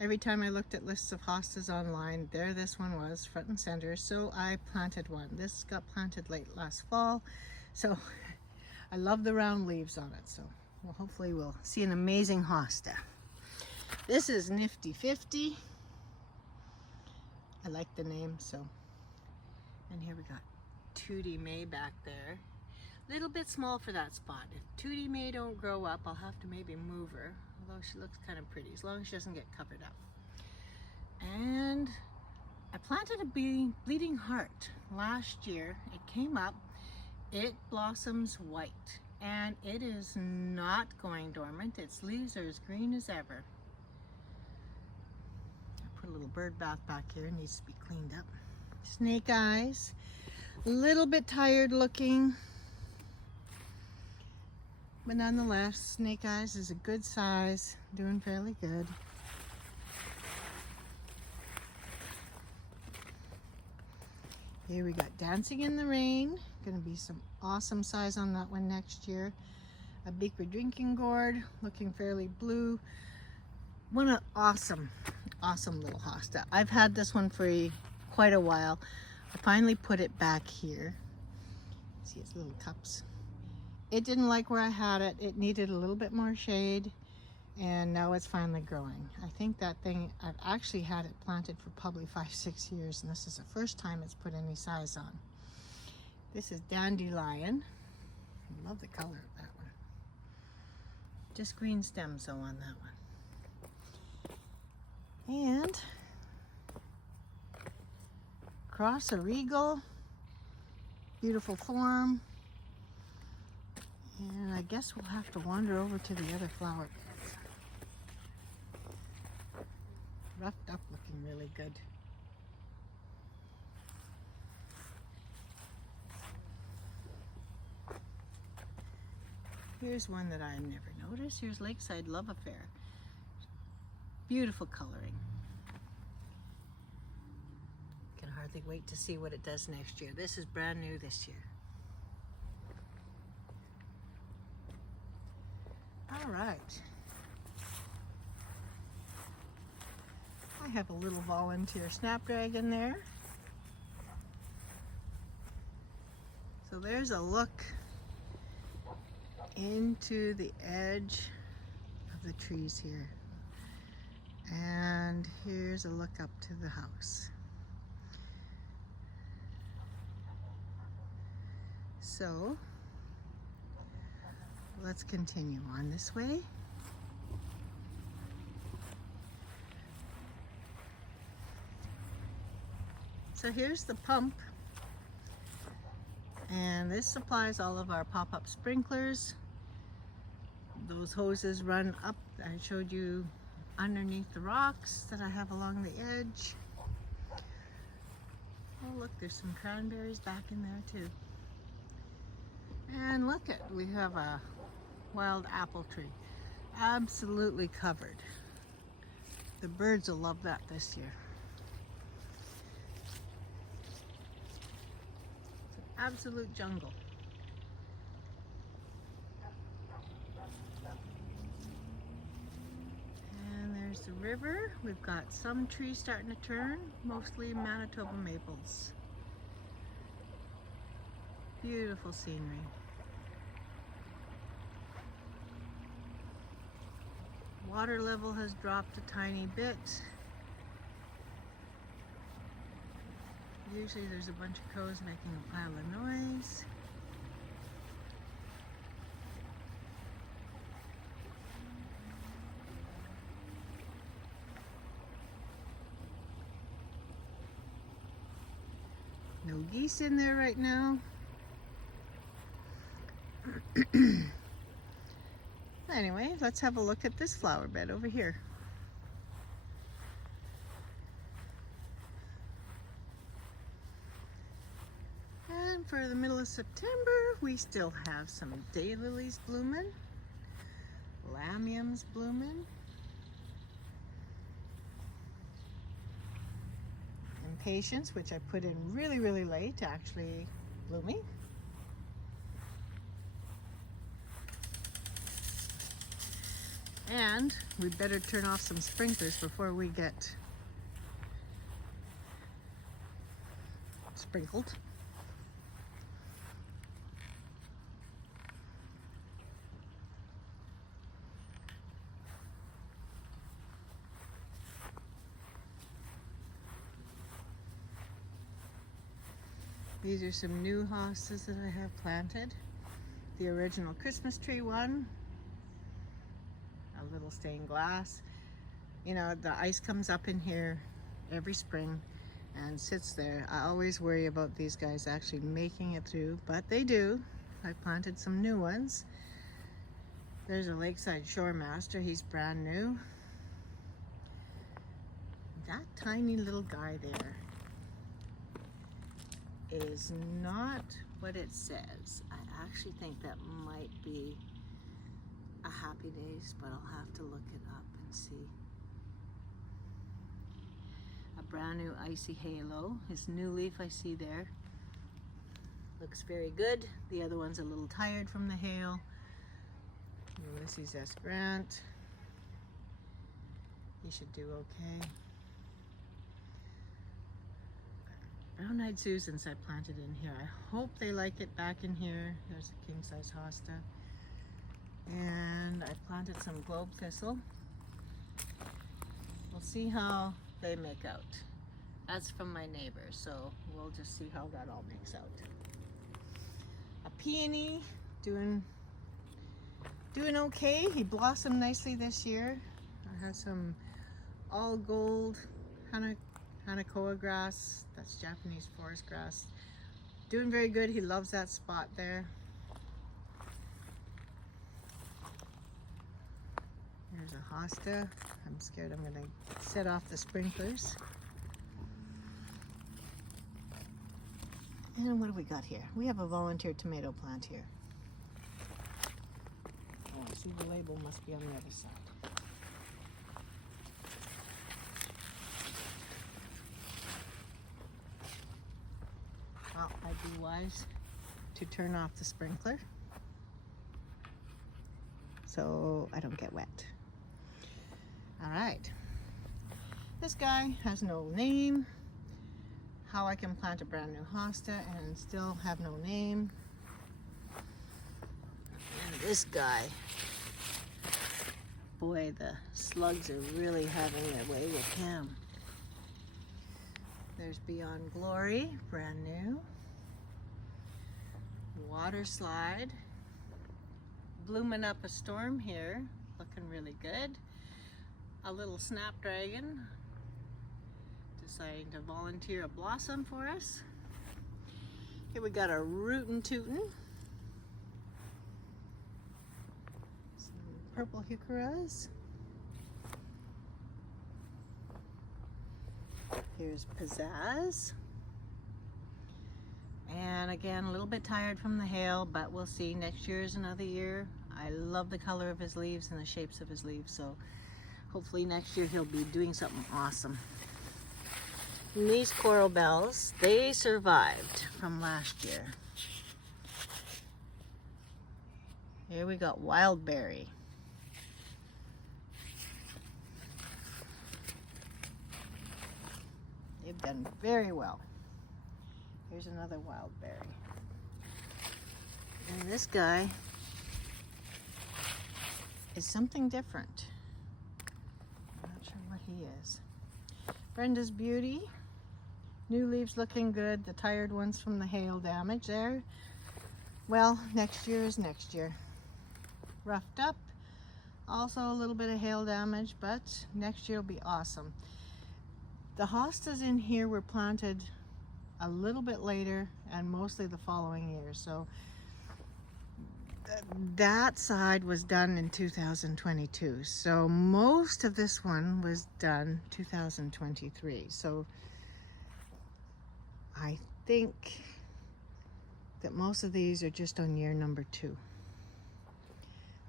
Every time I looked at lists of hostas online, there this one was front and center, so I planted one. This got planted late last fall, so I love the round leaves on it, so well, hopefully we'll see an amazing hosta. This is Nifty 50. I like the name, so. And here we got Tootie May back there. Little bit small for that spot. If Tootie May don't grow up, I'll have to maybe move her, although she looks kind of pretty, as long as she doesn't get covered up. And I planted a bleeding heart last year. It came up. It blossoms white, and it is not going dormant. Its leaves are as green as ever. I put a little bird bath back here. It needs to be cleaned up. Snake eyes, a little bit tired looking, but nonetheless, Snake Eyes is a good size, doing fairly good. Here we got Dancing in the Rain. Gonna be some awesome size on that one next year. A Beaker Drinking Gourd, looking fairly blue. What an awesome little hosta. I've had this one for quite a while. I finally put it back here. See its little cups. It didn't like where I had it. It needed a little bit more shade, and now it's finally growing. I think that thing, I've actually had it planted for probably 5-6 years, and this is the first time it's put any size on. This is Dandelion. I love the color of that one. Just green stems though on that one. And Cross a Regal, beautiful form. And I guess we'll have to wander over to the other flower beds. Roughed up, looking really good. Here's one that I never noticed. Here's Lakeside Love Affair. Beautiful coloring. Can hardly wait to see what it does next year. This is brand new this year. All right. I have a little volunteer snapdragon there. So there's a look into the edge of the trees here. And here's a look up to the house. So let's continue on this way. So here's the pump, and this supplies all of our pop-up sprinklers. Those hoses run up, I showed you, underneath the rocks that I have along the edge. Oh look, there's some cranberries back in there too. And look at, we have a wild apple tree, absolutely covered. The birds will love that this year. It's an absolute jungle. And there's the river. We've got some trees starting to turn, mostly Manitoba maples. Beautiful scenery. Water level has dropped a tiny bit. Usually there's a bunch of crows making a pile of noise. No geese in there right now. Anyway, let's have a look at this flower bed over here. And for the middle of September, we still have some daylilies blooming, lamiums blooming, impatiens, which I put in really, really late, actually blooming. And we better turn off some sprinklers before we get sprinkled. These are some new hostas that I have planted. The original Christmas tree one. A little stained glass. You know, the ice comes up in here every spring and sits there. I always worry about these guys actually making it through, but they do. I planted some new ones. There's a Lakeside Shore Master. He's brand new. That tiny little guy there is not what it says. I actually think that might be a Happy Days, but I'll have to look it up and see. A brand new Icy Halo. His new leaf I see there. Looks very good. The other one's a little tired from the hail. Ulysses S. Grant. He should do okay. Brown-eyed Susans I planted in here. I hope they like it back in here. There's a king-size hosta. And I planted some globe thistle. We'll see how they make out. That's from my neighbor, so we'll just see how that all makes out. A peony, doing okay. He blossomed nicely this year. I have some all gold Hanakoa grass. That's Japanese forest grass. Doing very good. He loves that spot there. Here's a hosta. I'm scared I'm going to set off the sprinklers. And what do we got here? We have a volunteer tomato plant here. Oh, I see the label must be on the other side. Well, I'd be wise to turn off the sprinkler so I don't get wet. All right. This guy has no name. How I can plant a brand new hosta and still have no name. And this guy, boy, the slugs are really having their way with him. There's Beyond Glory, brand new. Water slide. Blooming up a storm here, looking really good. A little snapdragon deciding to volunteer a blossom for us. Here we got a rootin' tootin'. Some purple heucheras. Here's pizzazz. And again, a little bit tired from the hail, but we'll see. Next year is another year. I love the color of his leaves and the shapes of his leaves, so hopefully next year he'll be doing something awesome. And these coral bells, they survived from last year. Here we got wildberry. They've done very well. Here's another wildberry. And this guy is something different. I'm not sure what he is. Brenda's Beauty. New leaves looking good. The tired ones from the hail damage there. Well, next year is next year. Roughed up. Also a little bit of hail damage, but next year will be awesome. The hostas in here were planted a little bit later and mostly the following year. So that side was done in 2022. So most of this one was done 2023. So I think that most of these are just on year number 2.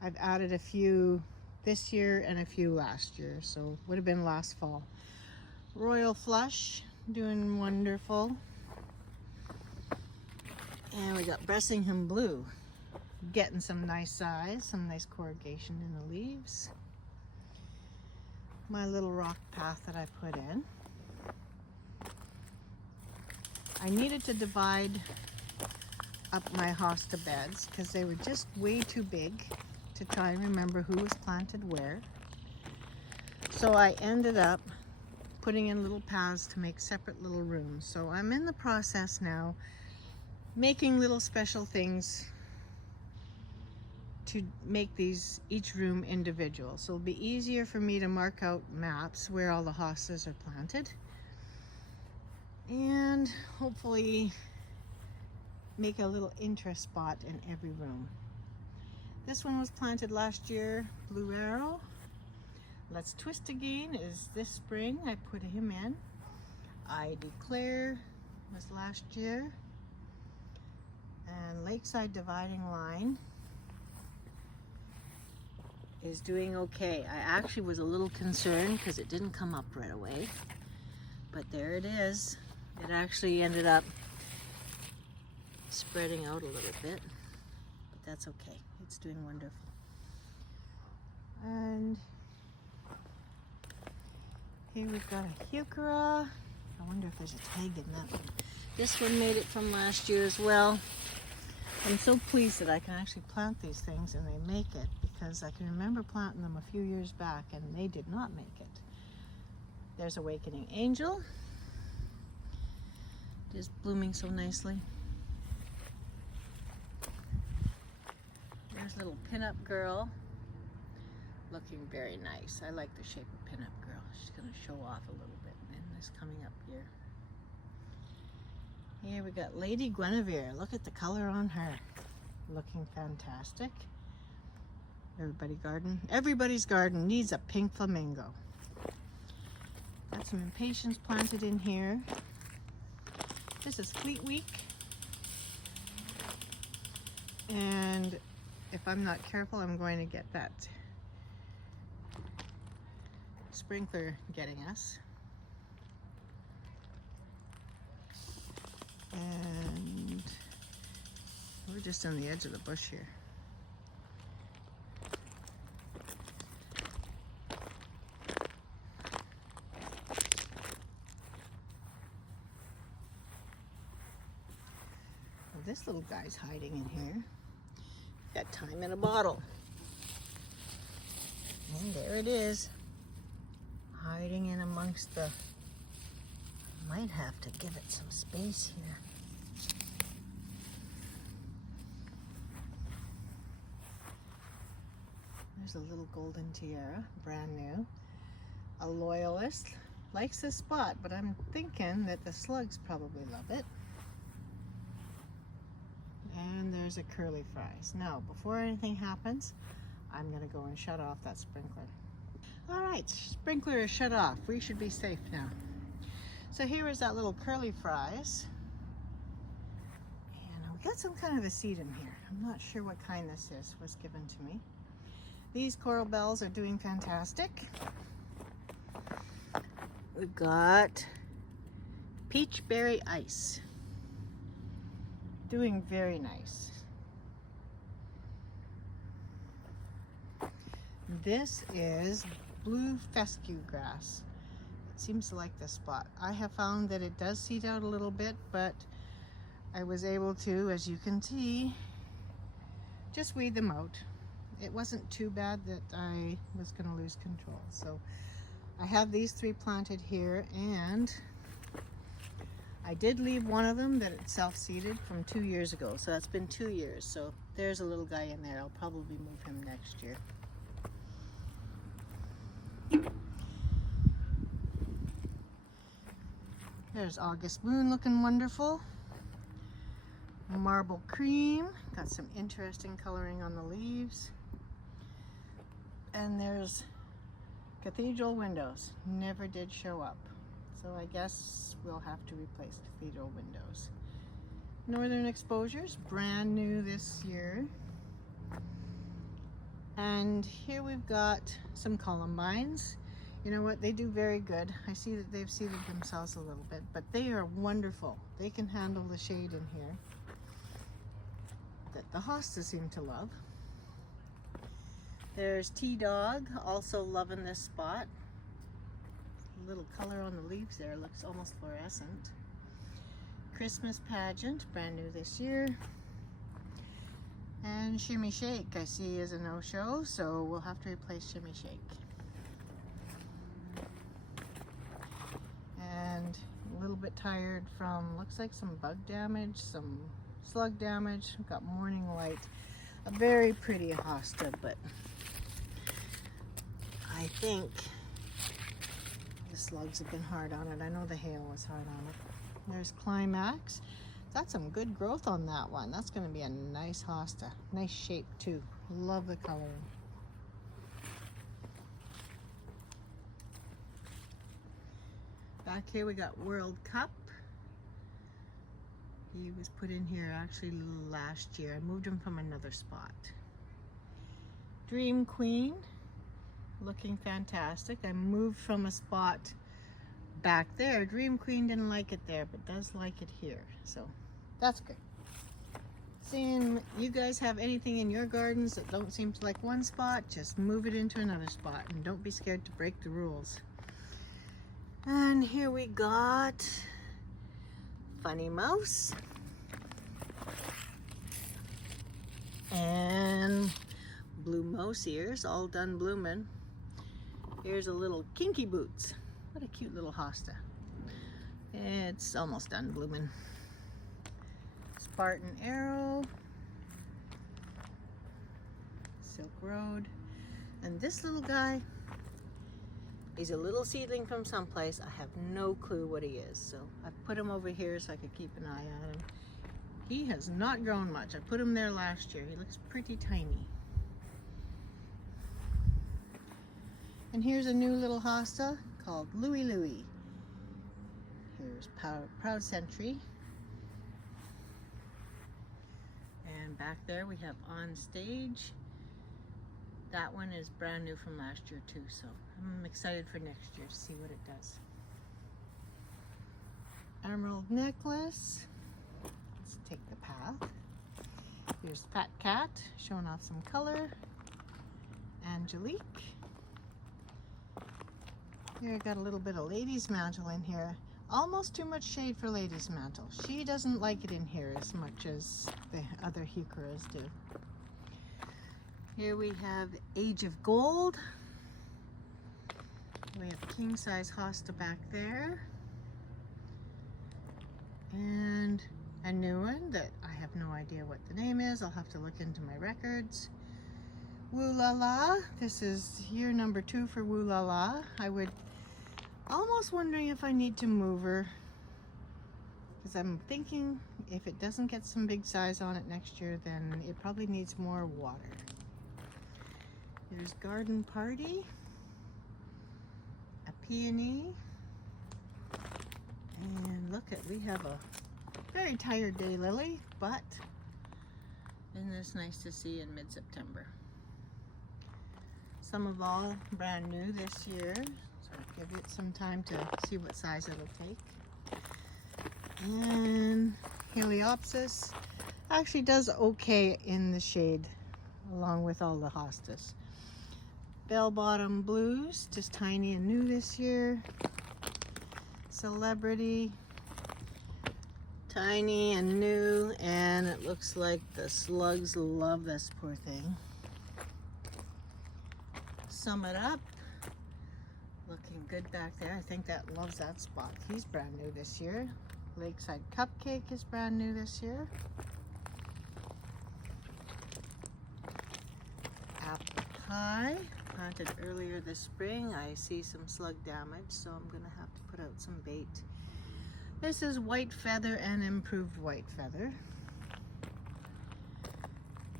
I've added a few this year and a few last year, so would have been last fall. Royal Flush, doing wonderful. And we got Bressingham Blue, getting some nice size, some nice corrugation in the leaves. My little rock path that I put in. I needed to divide up my hosta beds because they were just way too big to try and remember who was planted where. So I ended up putting in little paths to make separate little rooms. So I'm in the process now making little special things to make these each room individual. So it'll be easier for me to mark out maps where all the hostas are planted and hopefully make a little interest spot in every room. This one was planted last year, Blue Arrow. Let's Twist Again is this spring. I put him in. I Declare was last year. And Lakeside Dividing Line is doing okay. I actually was a little concerned because it didn't come up right away. But there it is. It actually ended up spreading out a little bit. But that's okay. It's doing wonderful. And here we've got a heuchera. I wonder if there's a tag in that one. This one made it from last year as well. I'm so pleased that I can actually plant these things and they make it, because I can remember planting them a few years back and they did not make it. There's Awakening Angel. Just blooming so nicely. There's little Pinup Girl. Looking very nice. I like the shape of Pinup Girl. She's going to show off a little bit in this coming up here. Here we got Lady Guinevere. Look at the color on her. Looking fantastic. Everybody's garden needs a pink flamingo. Got some impatiens planted in here. This is Fleet Week. And if I'm not careful, I'm going to get that sprinkler getting us. And we're just on the edge of the bush here. Well, this little guy's hiding in here. Got time in a bottle. And there it is. Hiding in amongst the... Might have to give it some space here. There's a little golden tiara, brand new. A loyalist. Likes this spot, but I'm thinking that the slugs probably love it. And there's a curly fries. Now, before anything happens, I'm gonna go and shut off that sprinkler. All right, sprinkler is shut off. We should be safe now. So here is that little curly fries. And we got some kind of a seed in here. I'm not sure what kind this is, was given to me. These coral bells are doing fantastic. We've got peach berry ice. Doing very nice. This is blue fescue grass. It seems to like this spot. I have found that it does seed out a little bit, but I was able to, as you can see, just weed them out. It wasn't too bad that I was going to lose control. So I have these 3 planted here, and I did leave one of them that it self-seeded from 2 years ago. So that's been 2 years. So there's a little guy in there. I'll probably move him next year. There's August Moon looking wonderful. Marble cream. Got some interesting coloring on the leaves. And there's cathedral windows. Never did show up. So I guess we'll have to replace cathedral windows. Northern exposures, brand new this year. And here we've got some columbines. You know what, they do very good. I see that they've seeded themselves a little bit, but they are wonderful. They can handle the shade in here that the hostas seem to love. There's T-Dog, also loving this spot. A little color on the leaves there, looks almost fluorescent. Christmas pageant, brand new this year. And Shimmy Shake, I see, is a no-show, so we'll have to replace Shimmy Shake. And a little bit tired from, looks like some bug damage, some slug damage. We've got Morning Light, a very pretty hosta, but I think the slugs have been hard on it. I know the hail was hard on it. There's Climax. Got some good growth on that one. That's going to be a nice hosta. Nice shape too. Love the coloring. Back here we got World Cup. He was put in here actually last year. I moved him from another spot. Dream Queen, looking fantastic. I moved from a spot back there. Dream Queen didn't like it there, but does like it here. So that's good. Seeing you guys have anything in your gardens that don't seem to like one spot, just move it into another spot and don't be scared to break the rules. And here we got Funny Mouse and Blue Mouse ears, all done blooming. Here's a little Kinky Boots. What a cute little hosta. It's almost done blooming. Spartan Arrow, Silk Road, and this little guy, he's a little seedling from someplace. I have no clue what he is, so I've put him over here so I could keep an eye on him. He has not grown much. I put him there last year. He looks pretty tiny. And here's a new little hosta called Louie Louie. Here's Proud Century. And back there we have On Stage. That one is brand new from last year too, so I'm excited for next year to see what it does. Emerald necklace. Let's take the path. Here's Fat Cat showing off some color. Angelique. Here I got a little bit of Lady's Mantle in here. Almost too much shade for Lady's Mantle. She doesn't like it in here as much as the other heucheras do. Here we have Age of Gold. We have king size hosta back there. And a new one that I have no idea what the name is. I'll have to look into my records. Woo La La. This is year number 2 for Woo La La. I would almost wondering if I need to move her, because I'm thinking if it doesn't get some big size on it next year, then it probably needs more water. There's Garden Party, a peony, and look at, we have a very tired day lily, but isn't this nice to see in mid-September? Some of all brand new this year, so I'll give it some time to see what size it'll take. And Heliopsis actually does okay in the shade along with all the hostas. Bell Bottom Blues, just tiny and new this year. Celebrity, tiny and new, and it looks like the slugs love this poor thing. Sum It Up, looking good back there. I think that loves that spot. He's brand new this year. Lakeside Cupcake is brand new this year. Apple Pie, planted earlier this spring. I see some slug damage, so I'm gonna have to put out some bait. This is White Feather and Improved White Feather.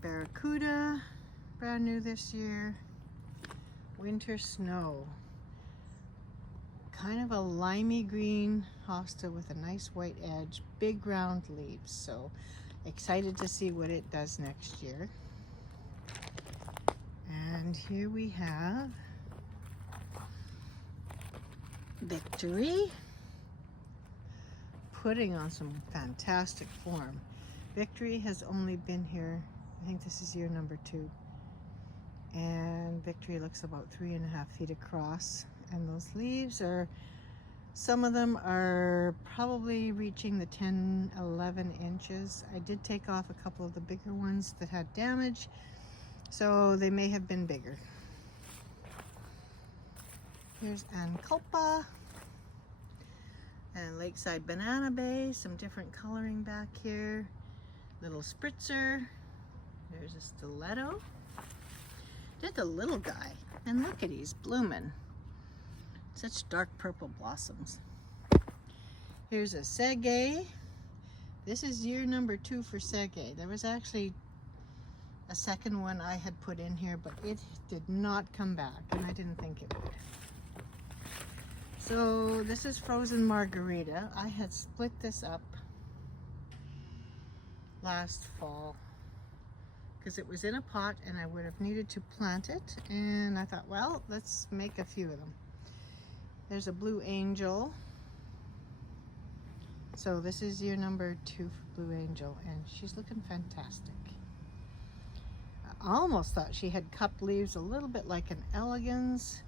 Barracuda, brand new this year. Winter Snow, kind of a limey green hosta with a nice white edge, big round leaves, so excited to see what it does next year. And here we have Victory, putting on some fantastic form. Victory has only been here, I think this is year number 2. And Victory looks about 3.5 feet across, and those leaves are, some of them are probably reaching the 10-11 inches. I did take off a couple of the bigger ones that had damage, so they may have been bigger. Here's Anculpa and Lakeside Banana Bay, some different coloring back here. Little Spritzer, there's a Stiletto. Did the little guy, and look at, he's blooming. Such dark purple blossoms. Here's a Sege. This is year number 2 for Sege. There was actually a second one I had put in here, but it did not come back, and I didn't think it would. So this is Frozen Margarita. I had split this up last fall because it was in a pot and I would have needed to plant it, and I thought, well, let's make a few of them. There's a Blue Angel. So this is year number 2 for Blue Angel, and she's looking fantastic. I almost thought she had cupped leaves a little bit like an Elegans,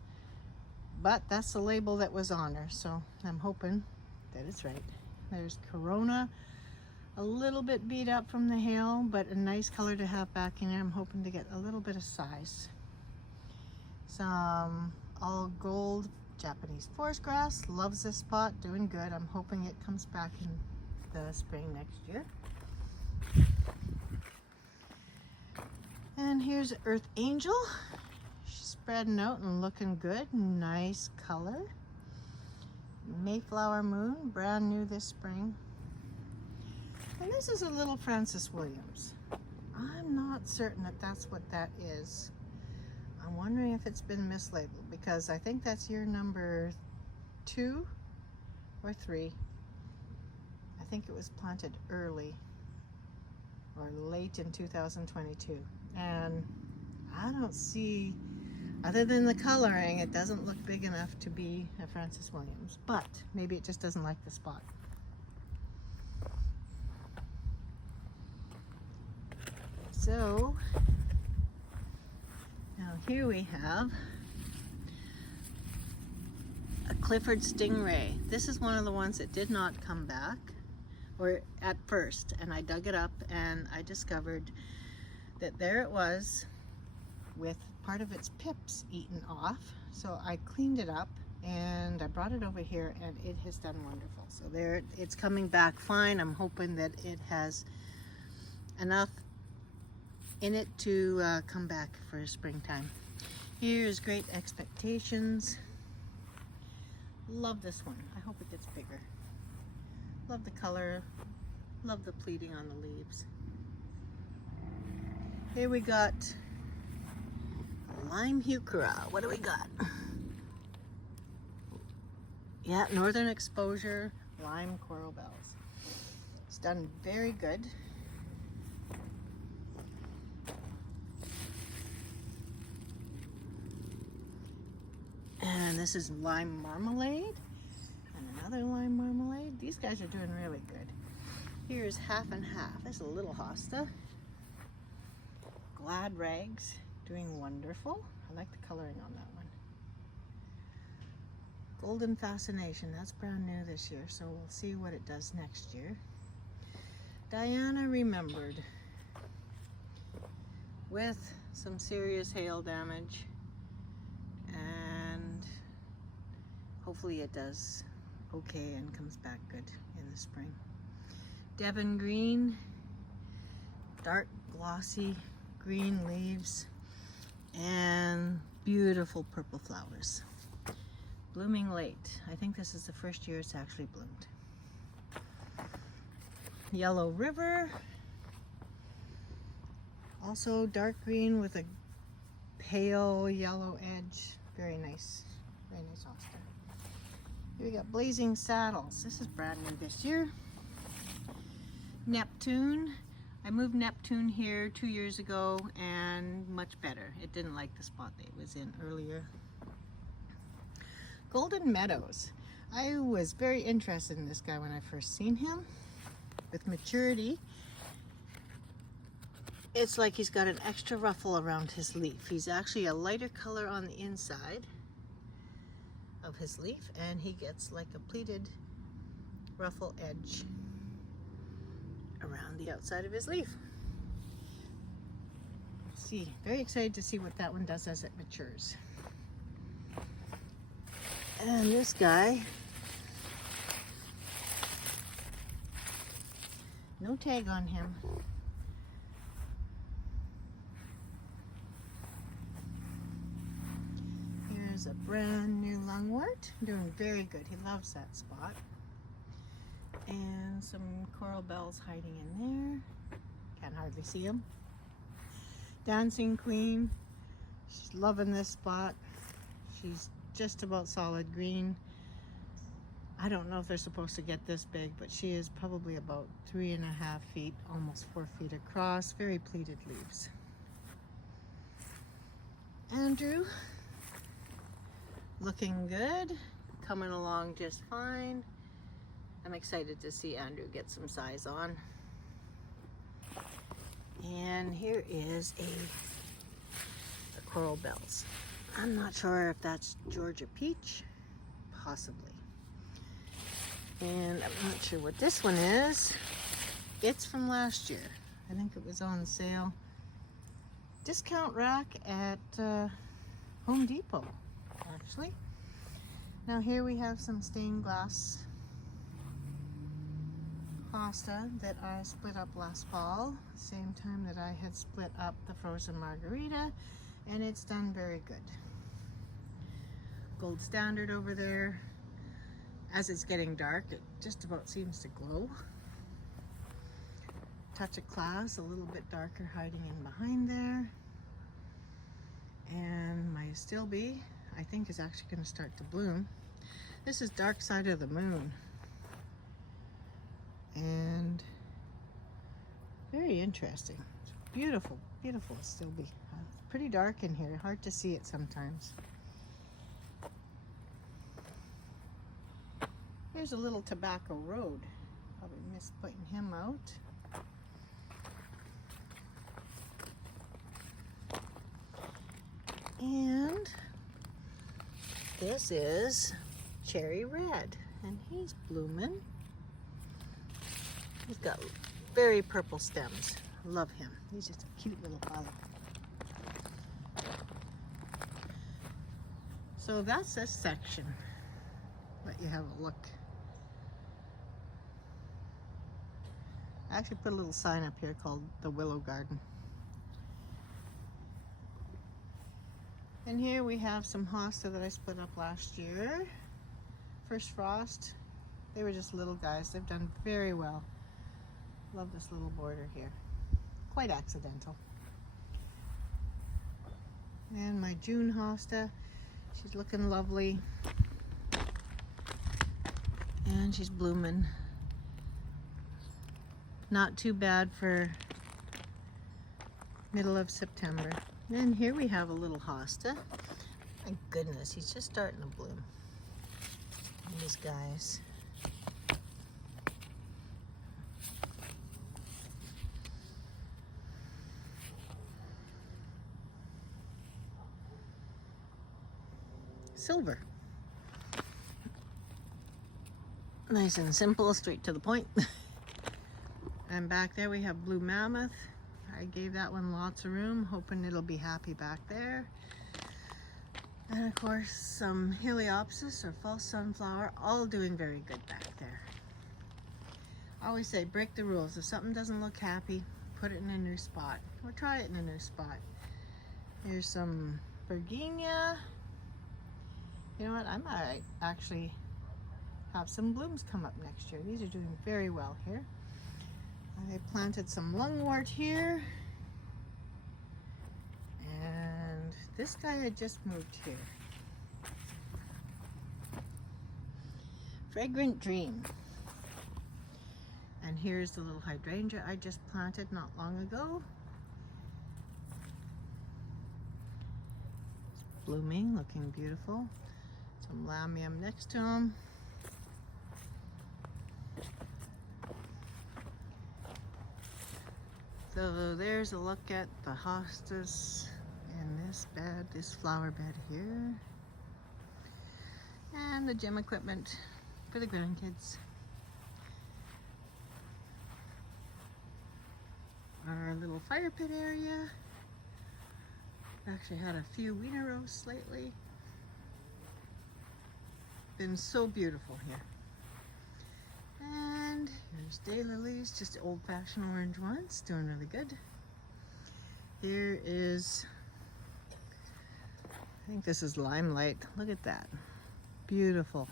but that's the label that was on her, so I'm hoping that it's right. There's Corona. A little bit beat up from the hail, but a nice color to have back in there. I'm hoping to get a little bit of size. Some all gold Japanese forest grass. Loves this spot, doing good. I'm hoping it comes back in the spring next year. And here's Earth Angel. She's spreading out and looking good. Nice color. Mayflower Moon, brand new this spring. And this is a little Francis Williams. I'm not certain that that's what that is. I'm wondering if it's been mislabeled, because I think that's year number 2 or 3. I think it was planted early or late in 2022. And I don't see, other than the coloring, it doesn't look big enough to be a Francis Williams, but maybe it just doesn't like the spot. So now here we have a Clifford Stingray. This is one of the ones that did not come back, or at first, and I dug it up and I discovered that there it was with part of its pips eaten off. So I cleaned it up and I brought it over here, and it has done wonderful. So there, it's coming back fine. I'm hoping that it has enough in it to come back for springtime. Here's Great Expectations. Love this one. I hope it gets bigger. Love the color. Love the pleating on the leaves. Here we got Lime Heuchera. What do we got? Yeah, Northern Exposure Lime Coral Bells. It's done very good. And this is Lime Marmalade and another Lime Marmalade. These guys are doing really good. Here's Half and Half. This is a little hosta. Glad Rags, doing wonderful. I like the coloring on that one. Golden Fascination, that's brand new this year, so we'll see what it does next year. Diana Remembered, with some serious hail damage, and hopefully it does okay and comes back good in the spring. Devon Green, dark glossy green leaves and beautiful purple flowers. Blooming late. I think this is the first year it's actually bloomed. Yellow River, also dark green with a pale yellow edge. Very nice hosta. Here we got Blazing Saddles. This is brand new this year. Neptune. I moved Neptune here 2 years ago, and much better. It didn't like the spot that it was in earlier. Golden Meadows. I was very interested in this guy when I first seen him. With maturity, it's like he's got an extra ruffle around his leaf. He's actually a lighter color on the inside of his leaf, and he gets like a pleated ruffle edge around the outside of his leaf. See, very excited to see what that one does as it matures. And this guy, no tag on him. Here's a brand new lungwort, doing very good. He loves that spot. And some coral bells hiding in there. Can't hardly see them. Dancing Queen, she's loving this spot. She's just about solid green. I don't know if they're supposed to get this big, but she is probably about 3.5 feet, almost 4 feet across. Very pleated leaves. Andrew, looking good, coming along just fine. I'm excited to see Andrew get some size on. And here is the Coral Bells. I'm not sure if that's Georgia Peach, possibly. And I'm not sure what this one is. It's from last year. I think it was on sale. Discount rack at Home Depot, actually. Now here we have some stained glass hosta that I split up last fall, same time that I had split up the frozen margarita, and it's done very good. Gold Standard over there. As it's getting dark, it just about seems to glow. Touch of Class, a little bit darker, hiding in behind there. And my Stilby, I think, is actually going to start to bloom. This is Dark Side of the Moon. And very interesting. It's beautiful, beautiful Stilby. It's pretty dark in here, hard to see it sometimes. Here's a little Tobacco Road. Probably missed pointing him out. And this is Cherry Red, and he's blooming. He's got very purple stems. Love him. He's just a cute little fellow. So that's this section. Let you have a look. I actually put a little sign up here called the Willow Garden. And here we have some hosta that I split up last year. First frost. They were just little guys. They've done very well. Love this little border here. Quite accidental. And my June hosta. She's looking lovely. And she's blooming. Not too bad for middle of September. And here we have a little hosta. My goodness, he's just starting to bloom. And these guys. Silver. Nice and simple, straight to the point. And back there we have Blue Mammoth. I gave that one lots of room, hoping it'll be happy back there. And of course some Heliopsis or false sunflower, all doing very good back there. I always say break the rules. If something doesn't look happy, put it in a new spot or try it in a new spot. Here's some Bergenia. You know what, I might actually have some blooms come up next year. These are doing very well here. I planted some lungwort here. And this guy had just moved here. Fragrant Dream. And here's the little hydrangea I just planted not long ago. It's blooming, looking beautiful. Some lamium next to him. So there's a look at the hostas in this bed, this flower bed here. And the gym equipment for the grandkids. Our little fire pit area. Actually had a few wiener roasts lately. Been so beautiful here. And here's daylilies, just old-fashioned orange ones, doing really good. Here is, I think this is Limelight. Look at that, beautiful.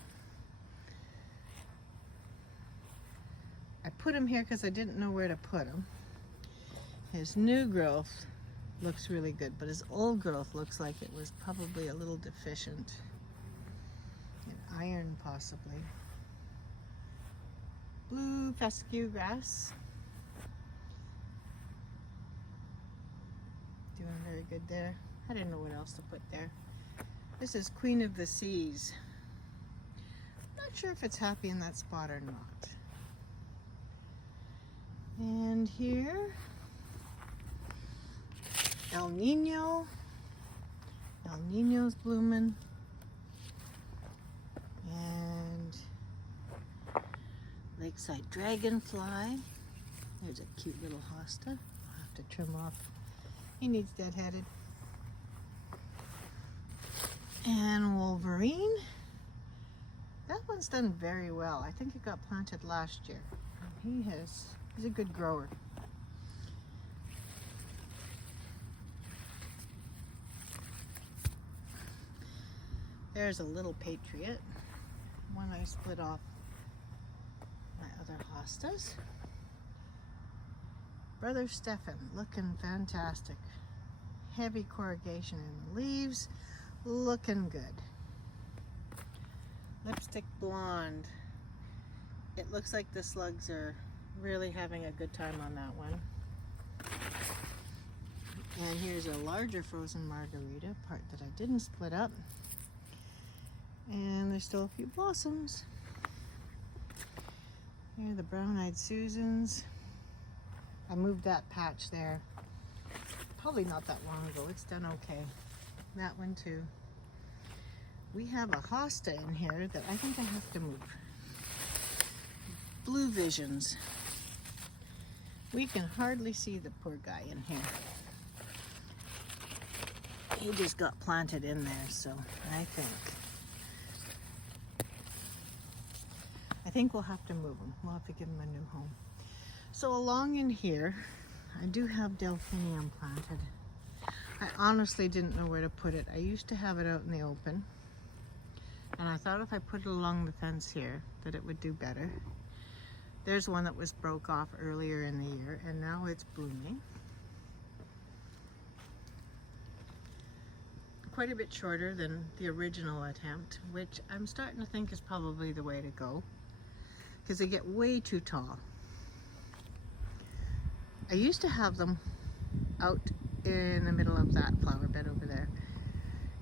I put him here because I didn't know where to put him. His new growth looks really good, but his old growth looks like it was probably a little deficient in iron, possibly. Blue fescue grass. Doing very good there. I didn't know what else to put there. This is Queen of the Seas. Not sure if it's happy in that spot or not. And here, El Nino. El Nino's blooming. And Lakeside Dragonfly. There's a cute little hosta. I'll have to trim off. He needs deadheaded. And Wolverine. That one's done very well. I think it got planted last year. He's a good grower. There's a little Patriot. One I split off my other hostas. Brother Stefan, looking fantastic. heavy corrugation in the leaves. Looking good. Lipstick blonde. It looks like the slugs are really having a good time on that one. And here's a larger frozen margarita, part that I didn't split up. And there's still a few blossoms. Here are the brown-eyed Susans. I moved that patch there probably not that long ago. It's done okay. That one too. We have a hosta in here that I think I have to move. Blue Visions. We can hardly see the poor guy in here. He just got planted in there, so I think we'll have to move him. We'll have to give him a new home. So along in here, I do have delphinium planted. I honestly didn't know where to put it. I used to have it out in the open, and I thought if I put it along the fence here that it would do better. There's one that was broke off earlier in the year, and now it's blooming. Quite a bit shorter than the original attempt, which I'm starting to think is probably the way to go, because they get way too tall. I used to have them out in the middle of that flower bed over there,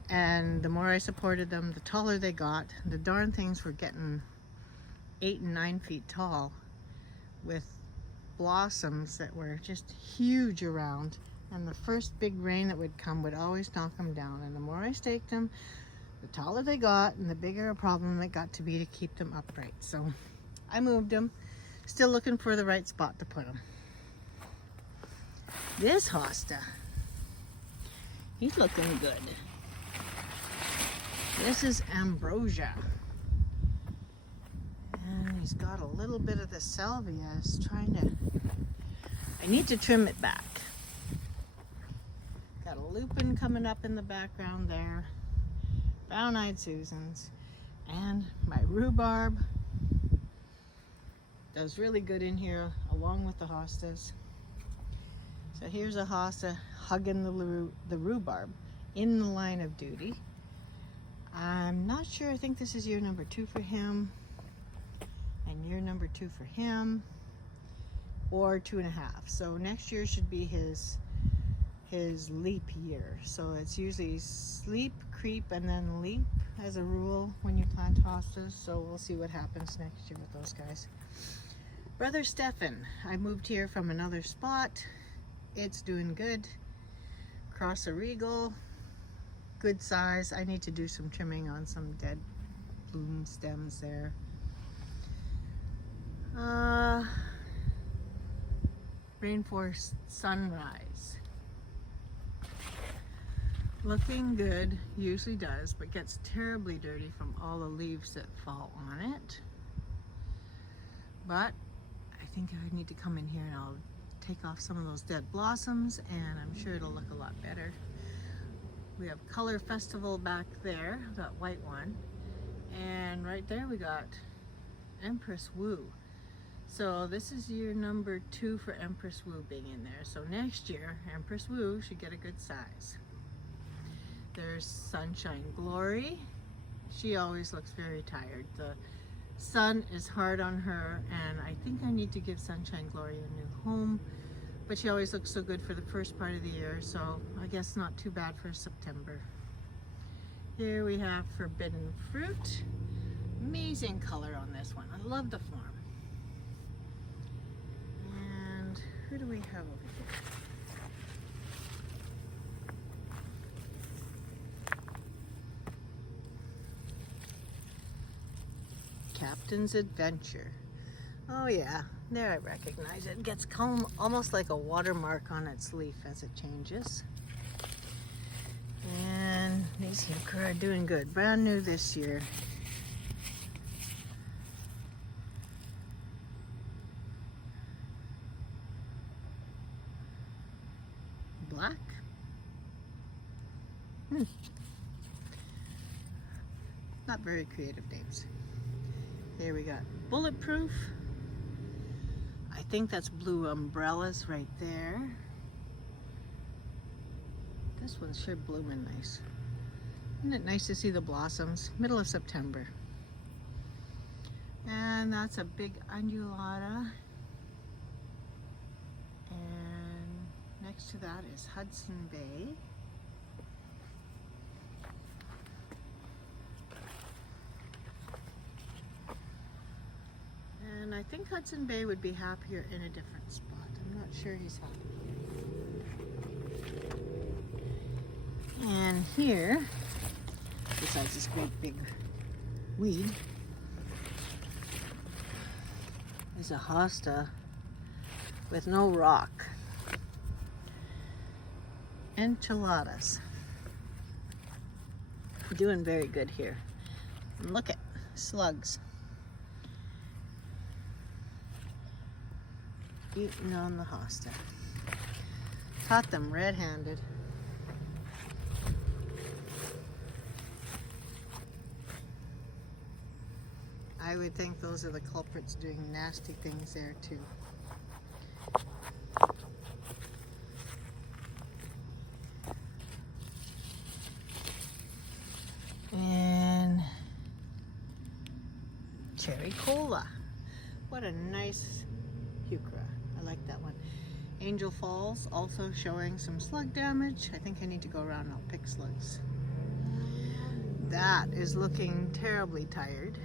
and the more I supported them, the taller they got. The darn things were getting 8 and 9 feet tall with blossoms that were just huge around, and the first big rain that would come would always knock them down. And the more I staked them, the taller they got and the bigger a problem it got to be to keep them upright. So I moved them, still looking for the right spot to put them. This hosta, he's looking good. This is Ambrosia. And he's got a little bit of the salvia. I need to trim it back. Got a lupin coming up in the background there. Brown-eyed Susans. And my rhubarb does really good in here along with the hostas. So here's a hosta hugging the rhubarb in the line of duty. I'm not sure. I think this is year number 2 for him, and year number 2 for him, or 2.5. So next year should be his leap year. So it's usually sleep, creep, and then leap as a rule when you plant hostas. So we'll see what happens next year with those guys. Brother Stefan, I moved here from another spot. It's doing good. Cross a Regal, good size. I need to do some trimming on some dead bloom stems there. Rainforest Sunrise. Looking good, usually does, but gets terribly dirty from all the leaves that fall on it. But I think I need to come in here and I'll take off some of those dead blossoms, and I'm sure it'll look a lot better. We have Color Festival back there, that white one, and right there we got Empress Wu. So this is year number 2 for Empress Wu being in there. So next year, Empress Wu should get a good size. There's Sunshine Glory. She always looks very tired. The sun is hard on her, and I think I need to give Sunshine Glory a new home, but she always looks so good for the first part of the year, so I guess not too bad for September. Here we have Forbidden Fruit. Amazing color on this one. I love the form. And who do we have over here? Captain's Adventure. Oh yeah, there, I recognize it. It gets almost like a watermark on its leaf as it changes. And these heuchera are doing good. Brand new this year. Black. Not very creative names. Here we got Bulletproof. I think that's Blue Umbrellas right there. This one's sure blooming nice. Isn't it nice to see the blossoms? Middle of September. And that's a big undulata. And next to that is Hudson Bay. And I think Hudson Bay would be happier in a different spot. I'm not sure he's happy here. And here, besides this great big weed, is a hosta with no rock. Enchiladas. Doing very good here. And look at slugs. Eating on the hosta. Caught them red-handed. I would think those are the culprits doing nasty things there too. And cherry cola. What a nice heuchera. I like that one. Angel Falls also showing some slug damage. I think I need to go around and I'll pick slugs. That is looking terribly tired.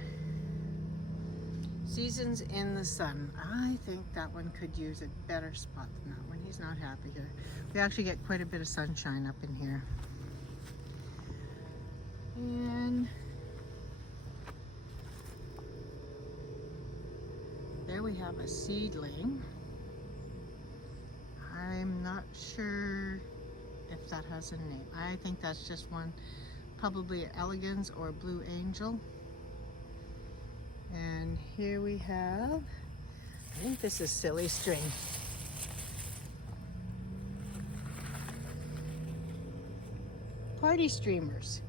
Seasons in the Sun. I think that one could use a better spot than that one. He's not happy here. We actually get quite a bit of sunshine up in here. And there we have a seedling. I'm not sure if that has a name. I think that's just one, probably an elegans or blue angel. And here we have, I think this is silly string. Party streamers.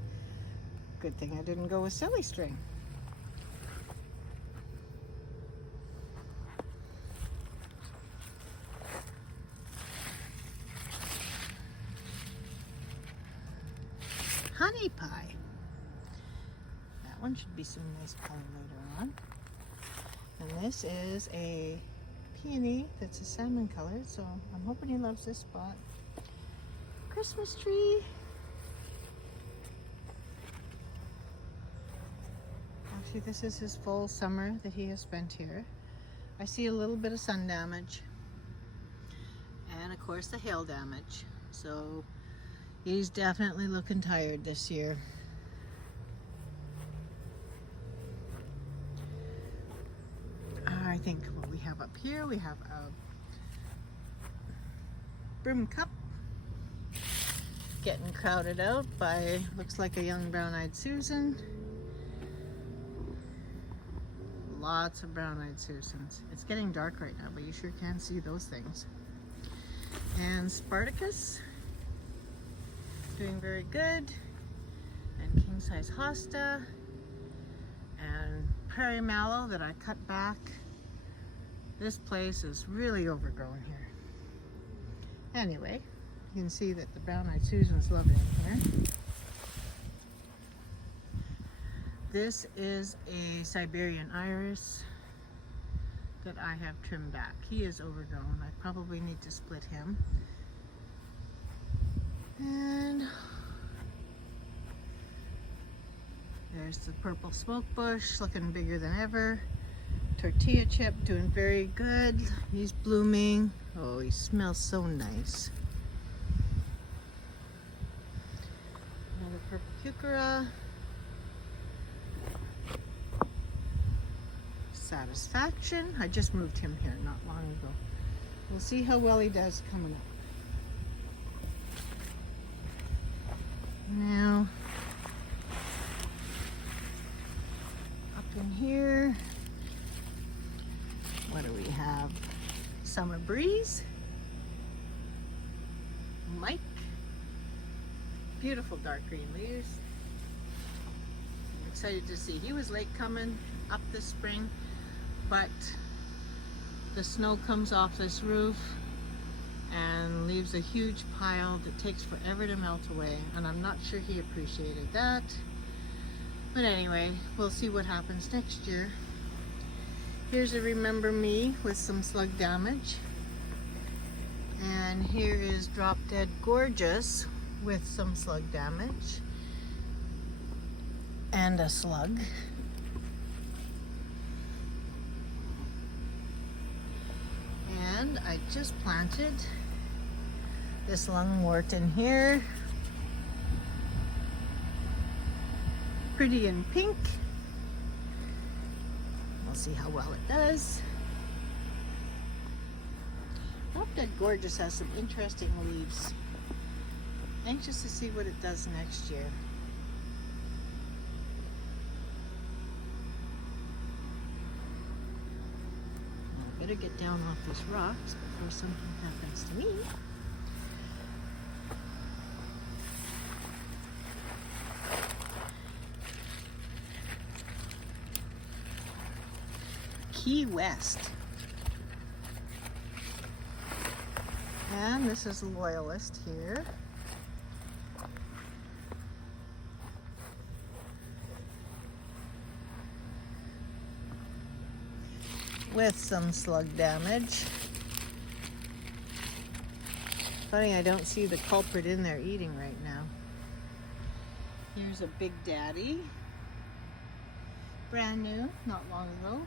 Good thing I didn't go with silly string. Honey pie. That one should be some nice color later on. And this is a peony that's a salmon colored, so I'm hoping he loves this spot. Christmas tree. Actually, this is his full summer that he has spent here. I see a little bit of sun damage. And of course the hail damage. So he's definitely looking tired this year. I think what we have up here, we have a broom cup getting crowded out by, looks like a young brown-eyed Susan. Lots of brown-eyed Susans. It's getting dark right now, but you sure can see those things. And Spartacus, doing very good. And king-size hosta. And prairie mallow that I cut back. This place is really overgrown here. Anyway, you can see that the brown-eyed Susan's loving it here. This is a Siberian iris that I have trimmed back. He is overgrown. I probably need to split him. And there's the purple smoke bush, looking bigger than ever. Tortilla chip, doing very good. He's blooming. Oh, he smells so nice. Another purple heuchera. Satisfaction. I just moved him here not long ago. We'll see how well he does coming up. Now, up in here, what do we have? Summer Breeze. Mike. Beautiful dark green leaves. I'm excited to see. He was late coming up this spring, but the snow comes off this roof and leaves a huge pile that takes forever to melt away, and I'm not sure he appreciated that. But anyway, we'll see what happens next year. Here's a Remember Me with some slug damage. And here is Drop Dead Gorgeous with some slug damage. And a slug. And I just planted this lungwort in here. Pretty in pink. We'll see how well it does. Drop Dead Gorgeous has some interesting leaves. Anxious to see what it does next year. I better get down off these rocks before something happens to me. Key West. And this is Loyalist here. With some slug damage. Funny, I don't see the culprit in there eating right now. Here's a Big Daddy. Brand new, not long ago.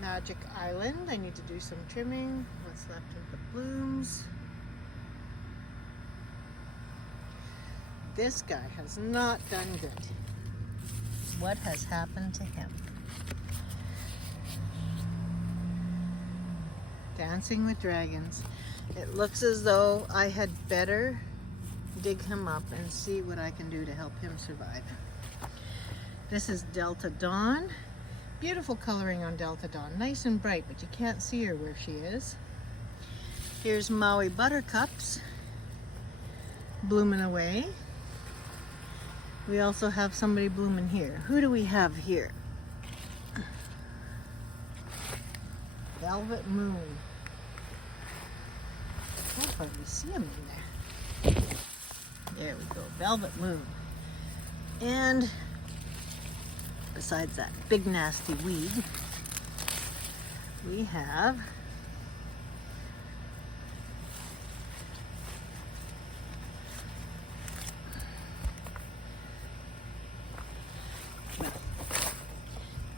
Magic Island. I need to do some trimming. What's left of the blooms. This guy has not done good. What has happened to him? Dancing with Dragons. It looks as though I had better dig him up and see what I can do to help him survive. This is Delta Dawn. Beautiful coloring on Delta Dawn. Nice and bright, but you can't see her where she is. Here's Maui Buttercups blooming away. We also have somebody blooming here. Who do we have here? Velvet Moon. I can't hardly see him in there. There we go, Velvet Moon. And besides that big nasty weed, we have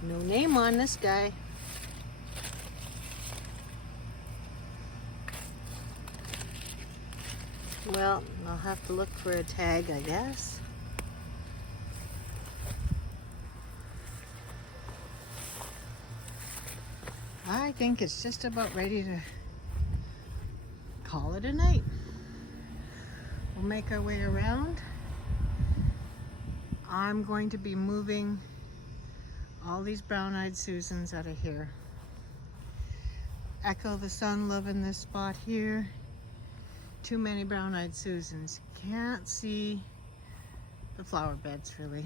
no name on this guy. Well, I'll have to look for a tag, I guess. I think it's just about ready to call it a night. We'll make our way around. I'm going to be moving all these brown-eyed Susans out of here. Echo the Sun loving this spot here. Too many brown-eyed Susans. Can't see the flower beds really.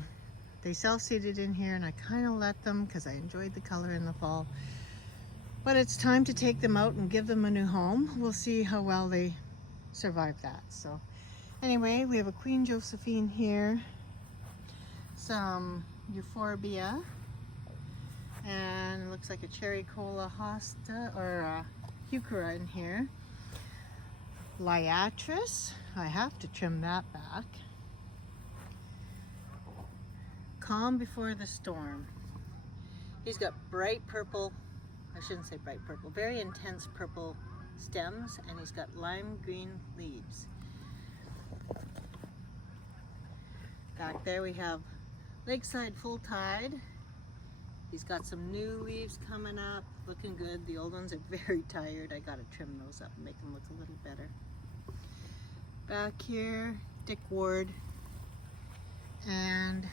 They self-seeded in here and I kind of let them because I enjoyed the color in the fall. But it's time to take them out and give them a new home. We'll see how well they survive that. So anyway, we have a Queen Josephine here, some Euphorbia, and it looks like a Cherry Cola hosta or a heuchera in here. Liatris, I have to trim that back. Calm Before the Storm. He's got bright purple, I shouldn't say bright purple, very intense purple stems, and he's got lime green leaves. Back there we have Lakeside Full Tide. He's got some new leaves coming up, looking good. The old ones are very tired. I gotta trim those up and make them look a little better. Back here, Dick Ward and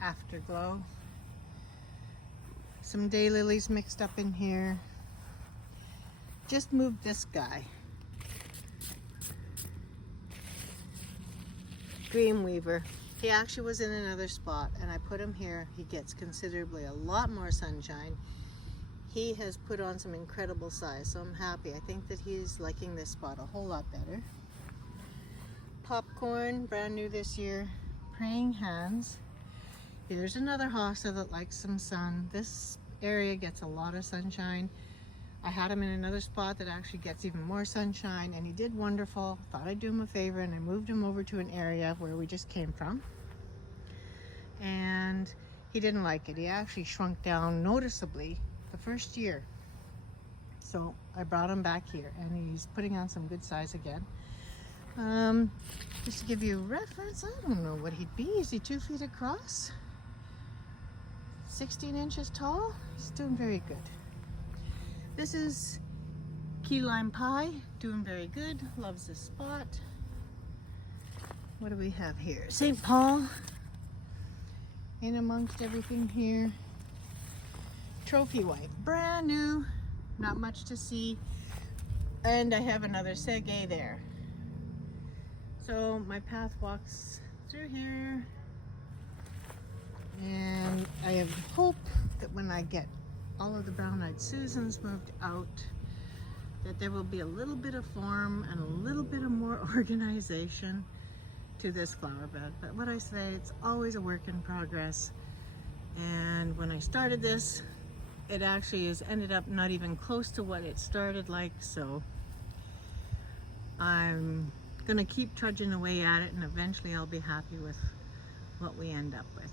Afterglow. Some daylilies mixed up in here. Just moved this guy. Dreamweaver. He actually was in another spot and I put him here. He gets considerably a lot more sunshine. he has put on some incredible size, so I'm happy. I think that he's liking this spot a whole lot better. Popcorn, brand new this year. Praying hands. Here's another hosta that likes some sun. This area gets a lot of sunshine. I had him in another spot that actually gets even more sunshine, and he did wonderful. Thought I'd do him a favor, and I moved him over to an area where we just came from. And he didn't like it. He actually shrunk down noticeably the first year. So I brought him back here, and he's putting on some good size again. Just to give you a reference, I don't know what he'd be. Is he 2 feet across? 16 inches tall? He's doing very good. This is key lime pie, doing very good. Loves this spot. What do we have here? St. Paul, in amongst everything here. Trophy wife, brand new, not much to see. And I have another Sege there. So my path walks through here. And I have hope that when I get all of the brown-eyed Susans moved out, that there will be a little bit of form and a little bit of more organization to this flower bed. But what I say, it's always a work in progress. And when I started this, it actually has ended up not even close to what it started like. So I'm gonna keep trudging away at it, and eventually I'll be happy with what we end up with.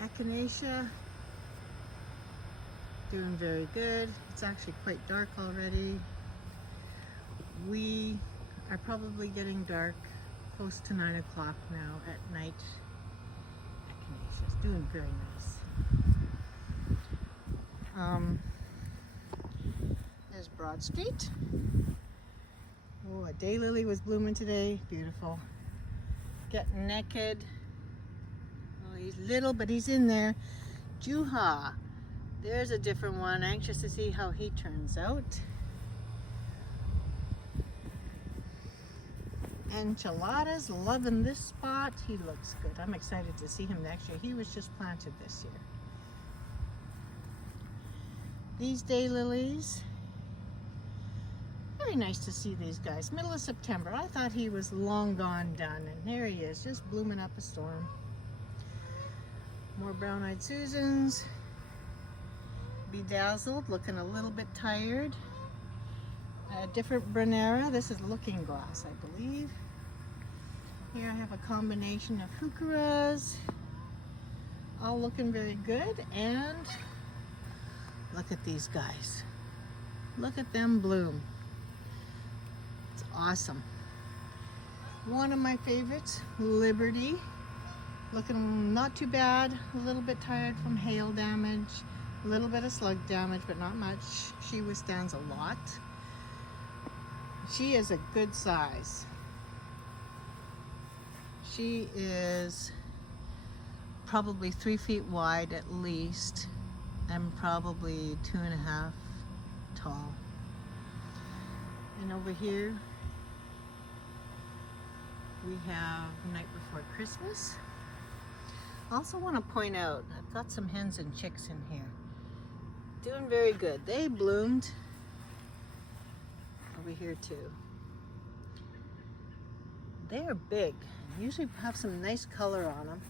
Echinacea, doing very good. It's actually quite dark already. We are probably getting dark close to 9 o'clock now at night. Echinacea's doing very nice. There's Broad Street. Oh, a daylily was blooming today. Beautiful. Getting naked. He's little, but he's in there. Juha. There's a different one. Anxious to see how he turns out. Enchiladas, loving this spot. He looks good. I'm excited to see him next year. He was just planted this year. These daylilies. Very nice to see these guys. Middle of September. I thought he was long gone done, and there he is, just blooming up a storm. More brown-eyed Susans. Bedazzled, looking a little bit tired. A different Brunnera. This is Looking Glass, I believe. Here I have a combination of heucheras. All looking very good. And look at these guys. Look at them bloom. It's awesome. One of my favorites, Liberty. Looking not too bad, a little bit tired from hail damage, a little bit of slug damage, but not much. She withstands a lot. She is a good size. She is probably 3 feet wide at least, and probably 2.5 tall. And over here, we have Night Before Christmas. I also want to point out, I've got some hens and chicks in here. Doing very good. They bloomed over here too. They are big. Usually have some nice color on them.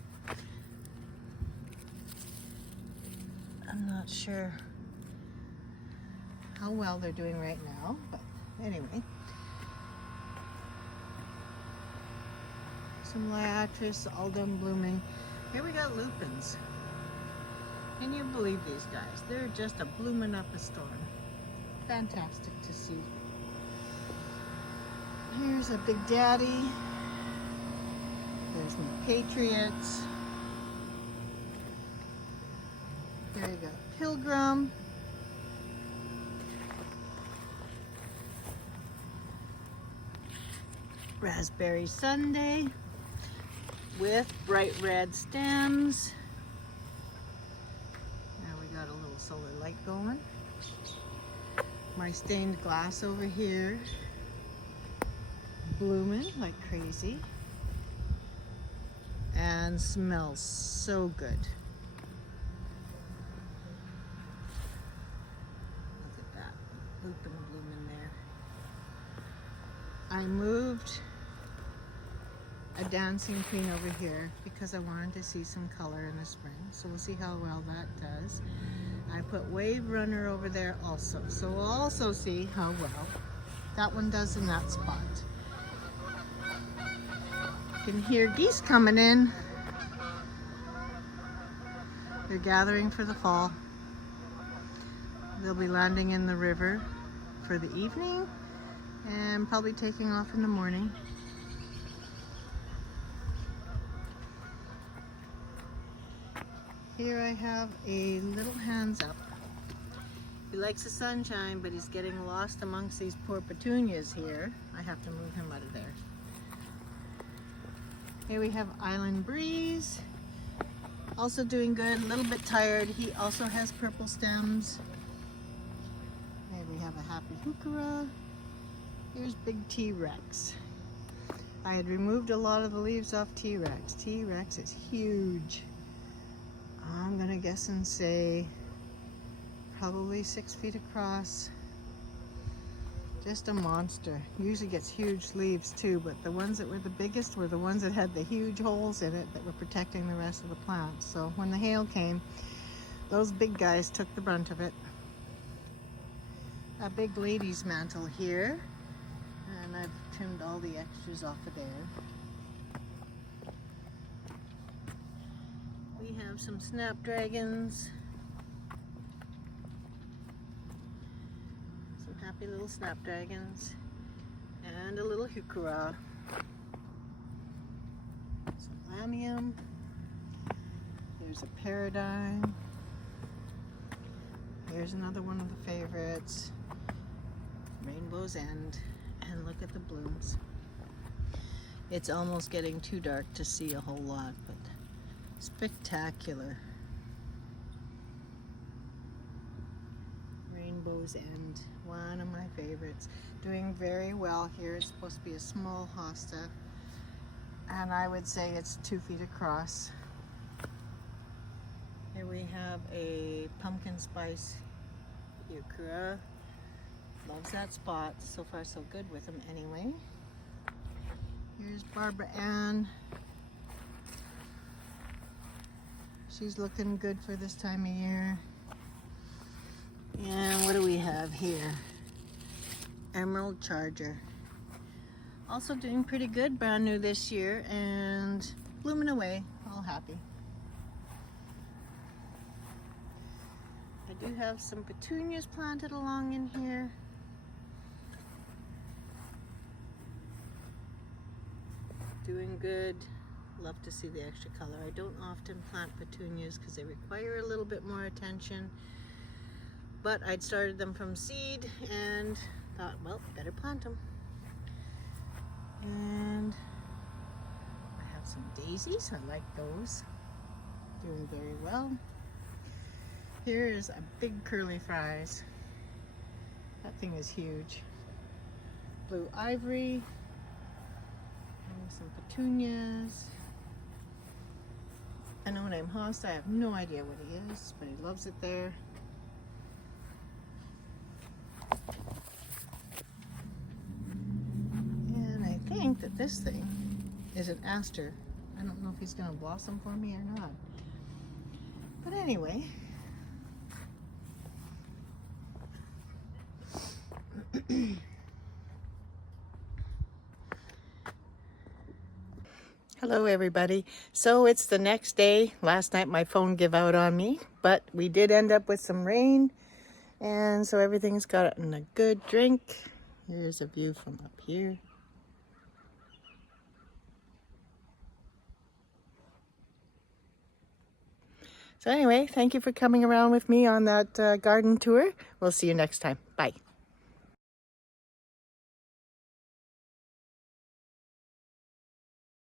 I'm not sure how well they're doing right now, but anyway. Some Liatris, all done blooming. Here we got lupins. Can you believe these guys? They're just a blooming up a storm. Fantastic to see. Here's a Big Daddy. There's my Patriots. There you go. Pilgrim. Raspberry Sunday with bright red stems. Now we got a little solar light going. My stained glass over here, blooming like crazy. and smells so good. Look at that, open bloom in there. I moved a dancing queen over here because I wanted to see some color in the spring. So we'll see how well that does. I put Wave Runner over there also. So we'll also see how well that one does in that spot. You can hear geese coming in. They're gathering for the fall. They'll be landing in the river for the evening and probably taking off in the morning. Here I have a little hands up. He likes the sunshine, but he's getting lost amongst these poor petunias here. I have to move him out of there. Here we have Island Breeze. Also doing good, a little bit tired. He also has purple stems. There we have a Happy Heuchera. Here's Big T-Rex. I had removed a lot of the leaves off T-Rex. T-Rex is huge. I'm gonna guess and say probably 6 feet across. Just a monster. Usually gets huge leaves too, but the ones that were the biggest were the ones that had the huge holes in it that were protecting the rest of the plant. So when the hail came, those big guys took the brunt of it. A big lady's mantle here, and I've trimmed all the extras off of there. We have some snapdragons. Some happy little snapdragons. And a little heuchera. Some lamium. There's a paradigm. Here's another one of the favorites. Rainbow's End. And look at the blooms. It's almost getting too dark to see a whole lot, but spectacular. Rainbow's End, one of my favorites. Doing very well here. It's supposed to be a small hosta, and I would say it's 2 feet across. Here we have a pumpkin spice heuchera. Loves that spot. So far so good with them anyway. Here's Barbara Ann. She's looking good for this time of year. And what do we have here? Emerald Charger. Also doing pretty good, brand new this year and blooming away, all happy. I do have some petunias planted along in here. Doing good. Love to see the extra color. I don't often plant petunias because they require a little bit more attention, but I'd started them from seed and thought, well, better plant them. And I have some daisies. I like those. Doing very well. Here is a big curly fries. That thing is huge. Blue ivory. And some petunias. I know name host. I have no idea what he is, but he loves it there. And I think that this thing is an aster. I don't know if he's going to blossom for me or not. But anyway. Hello everybody. So it's the next day. Last night my phone gave out on me, but we did end up with some rain, and so everything's gotten a good drink. Here's a view from up here. So anyway, thank you for coming around with me on that garden tour. We'll see you next time. Bye.